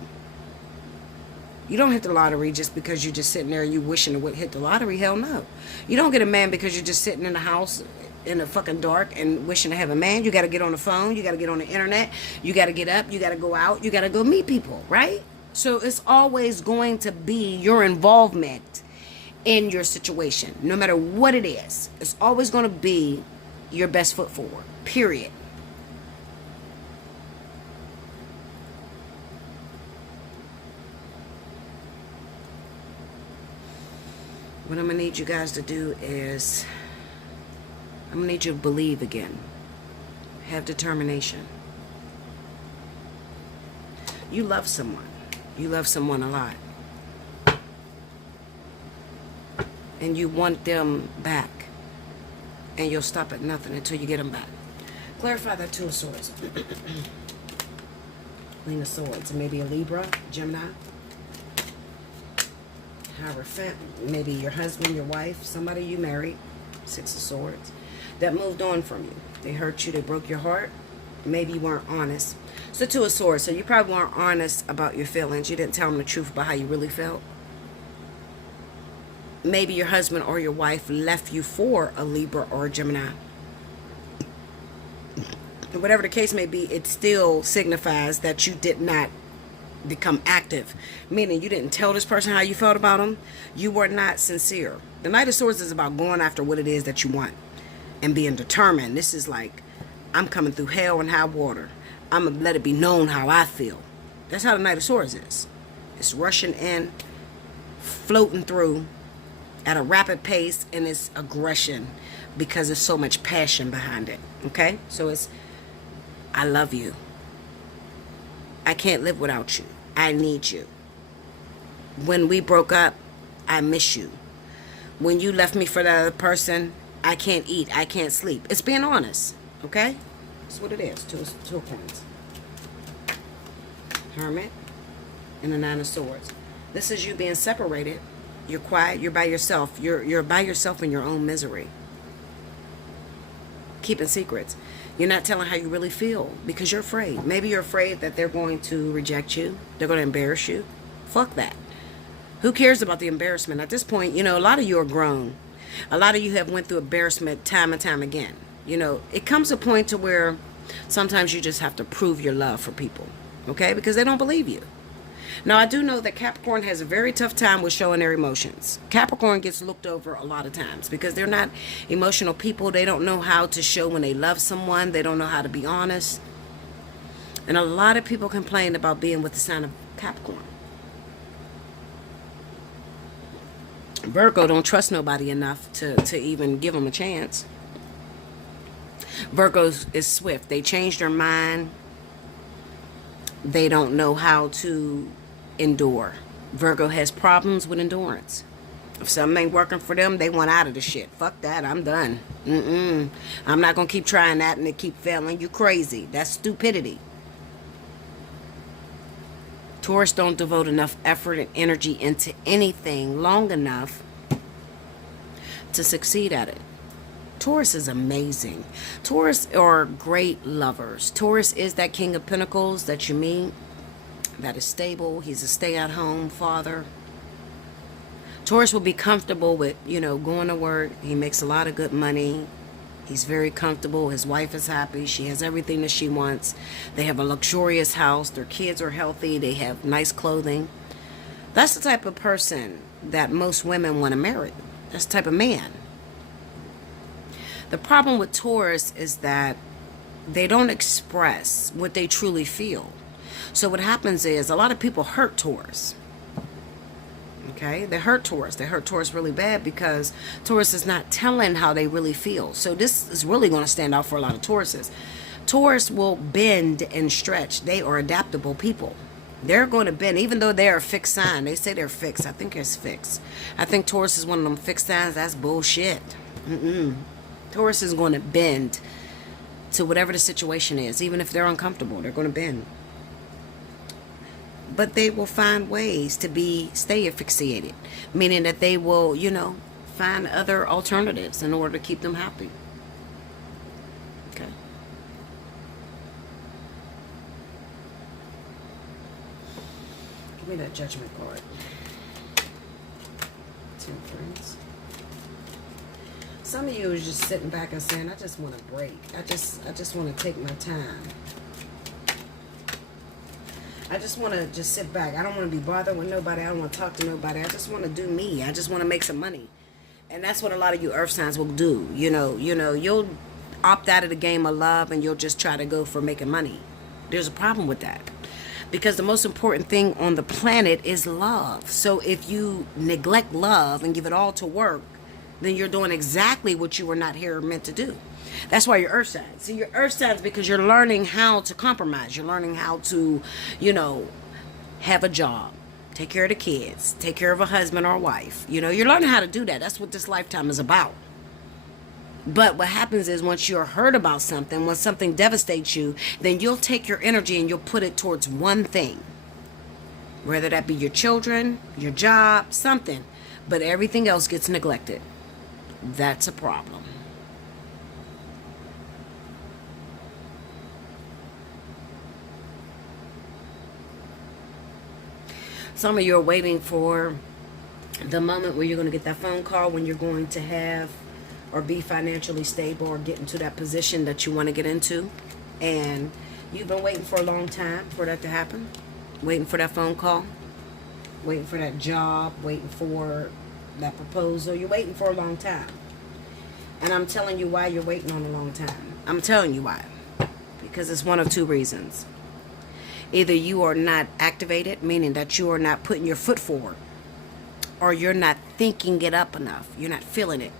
You don't hit the lottery just because you're just sitting there and you wishing to hit the lottery. Hell no. You don't get a man because you're just sitting in the house in the fucking dark and wishing to have a man. You got to get on the phone. You got to get on the internet. You got to get up. You got to go out. You got to go meet people, right? So it's always going to be your involvement in your situation. No matter what it is, it's always going to be your best foot forward, period. What I'm going to need you guys to do is, I'm going to need you to believe again. Have determination. You love someone. You love someone a lot. And you want them back. And you'll stop at nothing until you get them back. Clarify that Two of Swords. Queen of Swords. Maybe a Libra, Gemini. Hierophant, maybe your husband, your wife, somebody you married, Six of Swords, that moved on from you. They hurt you, they broke your heart. Maybe you weren't honest. It's the Two of Swords, so you probably weren't honest about your feelings. You didn't tell them the truth about how you really felt. Maybe your husband or your wife left you for a Libra or a Gemini. Whatever the case may be, it still signifies that you did not become active, meaning you didn't tell this person how you felt about them. You were not sincere. The Knight of Swords is about going after what it is that you want and being determined. This is like, I'm coming through hell and high water. I'm gonna let it be known how I feel. That's how the Knight of Swords is. It's rushing in, floating through at a rapid pace, and it's aggression because there's so much passion behind it. Okay, so it's, I love you. I can't live without you. I need you. When we broke up, I miss you. When you left me for that other person, I can't eat. I can't sleep. It's being honest. Okay? That's what it is. Two of Coins. Hermit. And the Nine of Swords. This is you being separated. You're quiet. You're by yourself. You're by yourself in your own misery. Keeping secrets. You're not telling how you really feel because you're afraid. Maybe you're afraid that they're going to reject you. They're going to embarrass you. Fuck that. Who cares about the embarrassment? At this point, you know, a lot of you are grown. A lot of you have went through embarrassment time and time again. You know, it comes a point to where sometimes you just have to prove your love for people. Okay? Because they don't believe you. Now, I do know that Capricorn has a very tough time with showing their emotions. Capricorn gets looked over a lot of times because they're not emotional people. They don't know how to show when they love someone. They don't know how to be honest. And a lot of people complain about being with the sign of Capricorn. Virgo don't trust nobody enough to even give them a chance. Virgo is swift. They change their mind. They don't know how to endure. Virgo has problems with endurance. If something ain't working for them, they want out of the shit. Fuck that, I'm done. I'm not gonna keep trying that and they keep failing. You crazy. That's stupidity. Taurus don't devote enough effort and energy into anything long enough to succeed at it. Taurus is amazing. Taurus are great lovers. Taurus is that King of Pentacles that you meet, that is stable. He's a stay-at-home father. Taurus will be comfortable with, you know, going to work. He makes a lot of good money. He's very comfortable. His wife is happy. She has everything that she wants. They have a luxurious house. Their kids are healthy. They have nice clothing. That's the type of person that most women want to marry. That's the type of man. The problem with Taurus is that they don't express what they truly feel. So what happens is a lot of people hurt Taurus. Okay? They hurt Taurus. They hurt Taurus really bad because Taurus is not telling how they really feel. So this is really going to stand out for a lot of Tauruses. Taurus will bend and stretch. They are adaptable people. They're going to bend, even though they're a fixed sign. They say they're fixed. I think it's fixed. I think Taurus is one of them fixed signs. That's bullshit. Taurus is going to bend to whatever the situation is. Even if they're uncomfortable, they're going to bend. But they will find ways to stay asphyxiated. Meaning that they will, you know, find other alternatives in order to keep them happy. Okay. Give me that Judgment card. 10 friends. Some of you is just sitting back and saying, I just want to break. I just want to take my time. I just want to just sit back. I don't want to be bothered with nobody. I don't want to talk to nobody. I just want to do me. I just want to make some money. And that's what a lot of you earth signs will do. You know, you'll opt out of the game of love and you'll just try to go for making money. There's a problem with that. Because the most important thing on the planet is love. So if you neglect love and give it all to work, then you're doing exactly what you were not here meant to do. That's why you're earth signs. So you're earth signs because you're learning how to compromise. You're learning how to, you know, have a job, take care of the kids, take care of a husband or wife. You know, you're learning how to do that. That's what this lifetime is about. But what happens is once you're hurt about something, when something devastates you, then you'll take your energy and you'll put it towards one thing. Whether that be your children, your job, something. But everything else gets neglected. That's a problem. Some of you are waiting for the moment where you're going to get that phone call when you're going to have or be financially stable or get into that position that you want to get into. And you've been waiting for a long time for that to happen. Waiting for that phone call. Waiting for that job. Waiting for that proposal. You're waiting for a long time. And I'm telling you why you're waiting on a long time. I'm telling you why. Because it's one of two reasons. Either you are not activated, meaning that you are not putting your foot forward, or you're not thinking it up enough. You're not feeling it.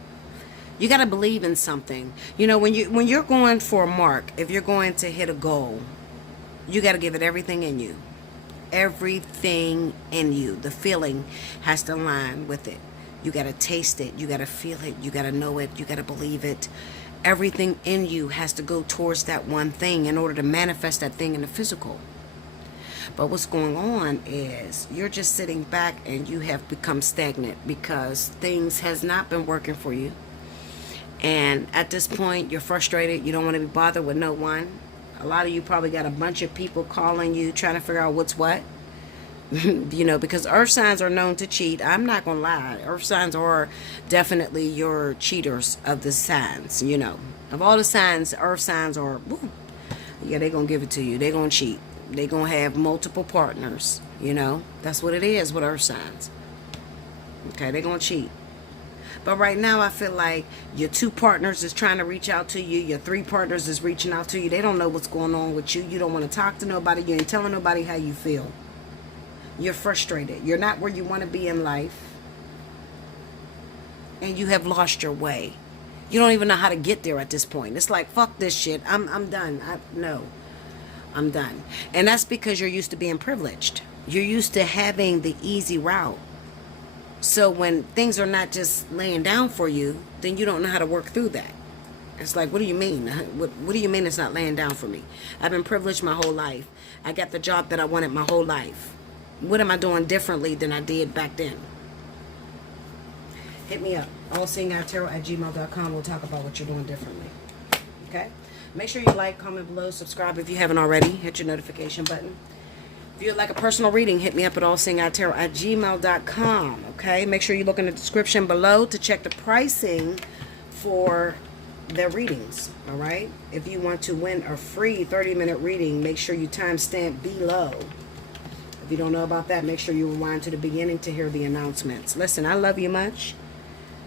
You got to believe in something. You know, when you're going for a mark, if you're going to hit a goal, you got to give it everything in you. Everything in you. The feeling has to align with it. You got to taste it. You got to feel it. You got to know it. You got to believe it. Everything in you has to go towards that one thing in order to manifest that thing in the physical. But what's going on is you're just sitting back and you have become stagnant because things has not been working for you. And at this point, you're frustrated. You don't want to be bothered with no one. A lot of you probably got a bunch of people calling you, trying to figure out what's what. You know, because earth signs are known to cheat. I'm not going to lie. Earth signs are definitely your cheaters of the signs, you know. Of all the signs, earth signs are, woo, yeah, they're going to give it to you. They're going to cheat. They're going to have multiple partners, you know. That's what it is with earth signs. Okay, they're going to cheat. But right now, I feel like your 2 partners is trying to reach out to you. Your 3 partners is reaching out to you. They don't know what's going on with you. You don't want to talk to nobody. You ain't telling nobody how you feel. You're frustrated. You're not where you want to be in life. And you have lost your way. You don't even know how to get there at this point. It's like, fuck this shit. I'm done. I'm done. And that's because you're used to being privileged. You're used to having the easy route. So when things are not just laying down for you, then you don't know how to work through that. It's like, what do you mean? What do you mean it's not laying down for me? I've been privileged my whole life. I got the job that I wanted my whole life. What am I doing differently than I did back then? Hit me up. Allseeingeyetarot@gmail.com. We'll talk about what you're doing differently. Okay? Make sure you like, comment below, subscribe if you haven't already. Hit your notification button. If you'd like a personal reading, hit me up at allseeingeyetarot@gmail.com. Okay? Make sure you look in the description below to check the pricing for the readings. All right? If you want to win a free 30-minute reading, make sure you timestamp below. If you don't know about that, make sure you rewind to the beginning to hear the announcements. Listen, I love you much.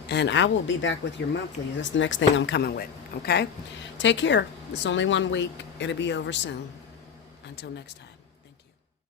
And I will be back with your monthly. That's the next thing I'm coming with. Okay? Take care. It's only 1 week. It'll be over soon. Until next time.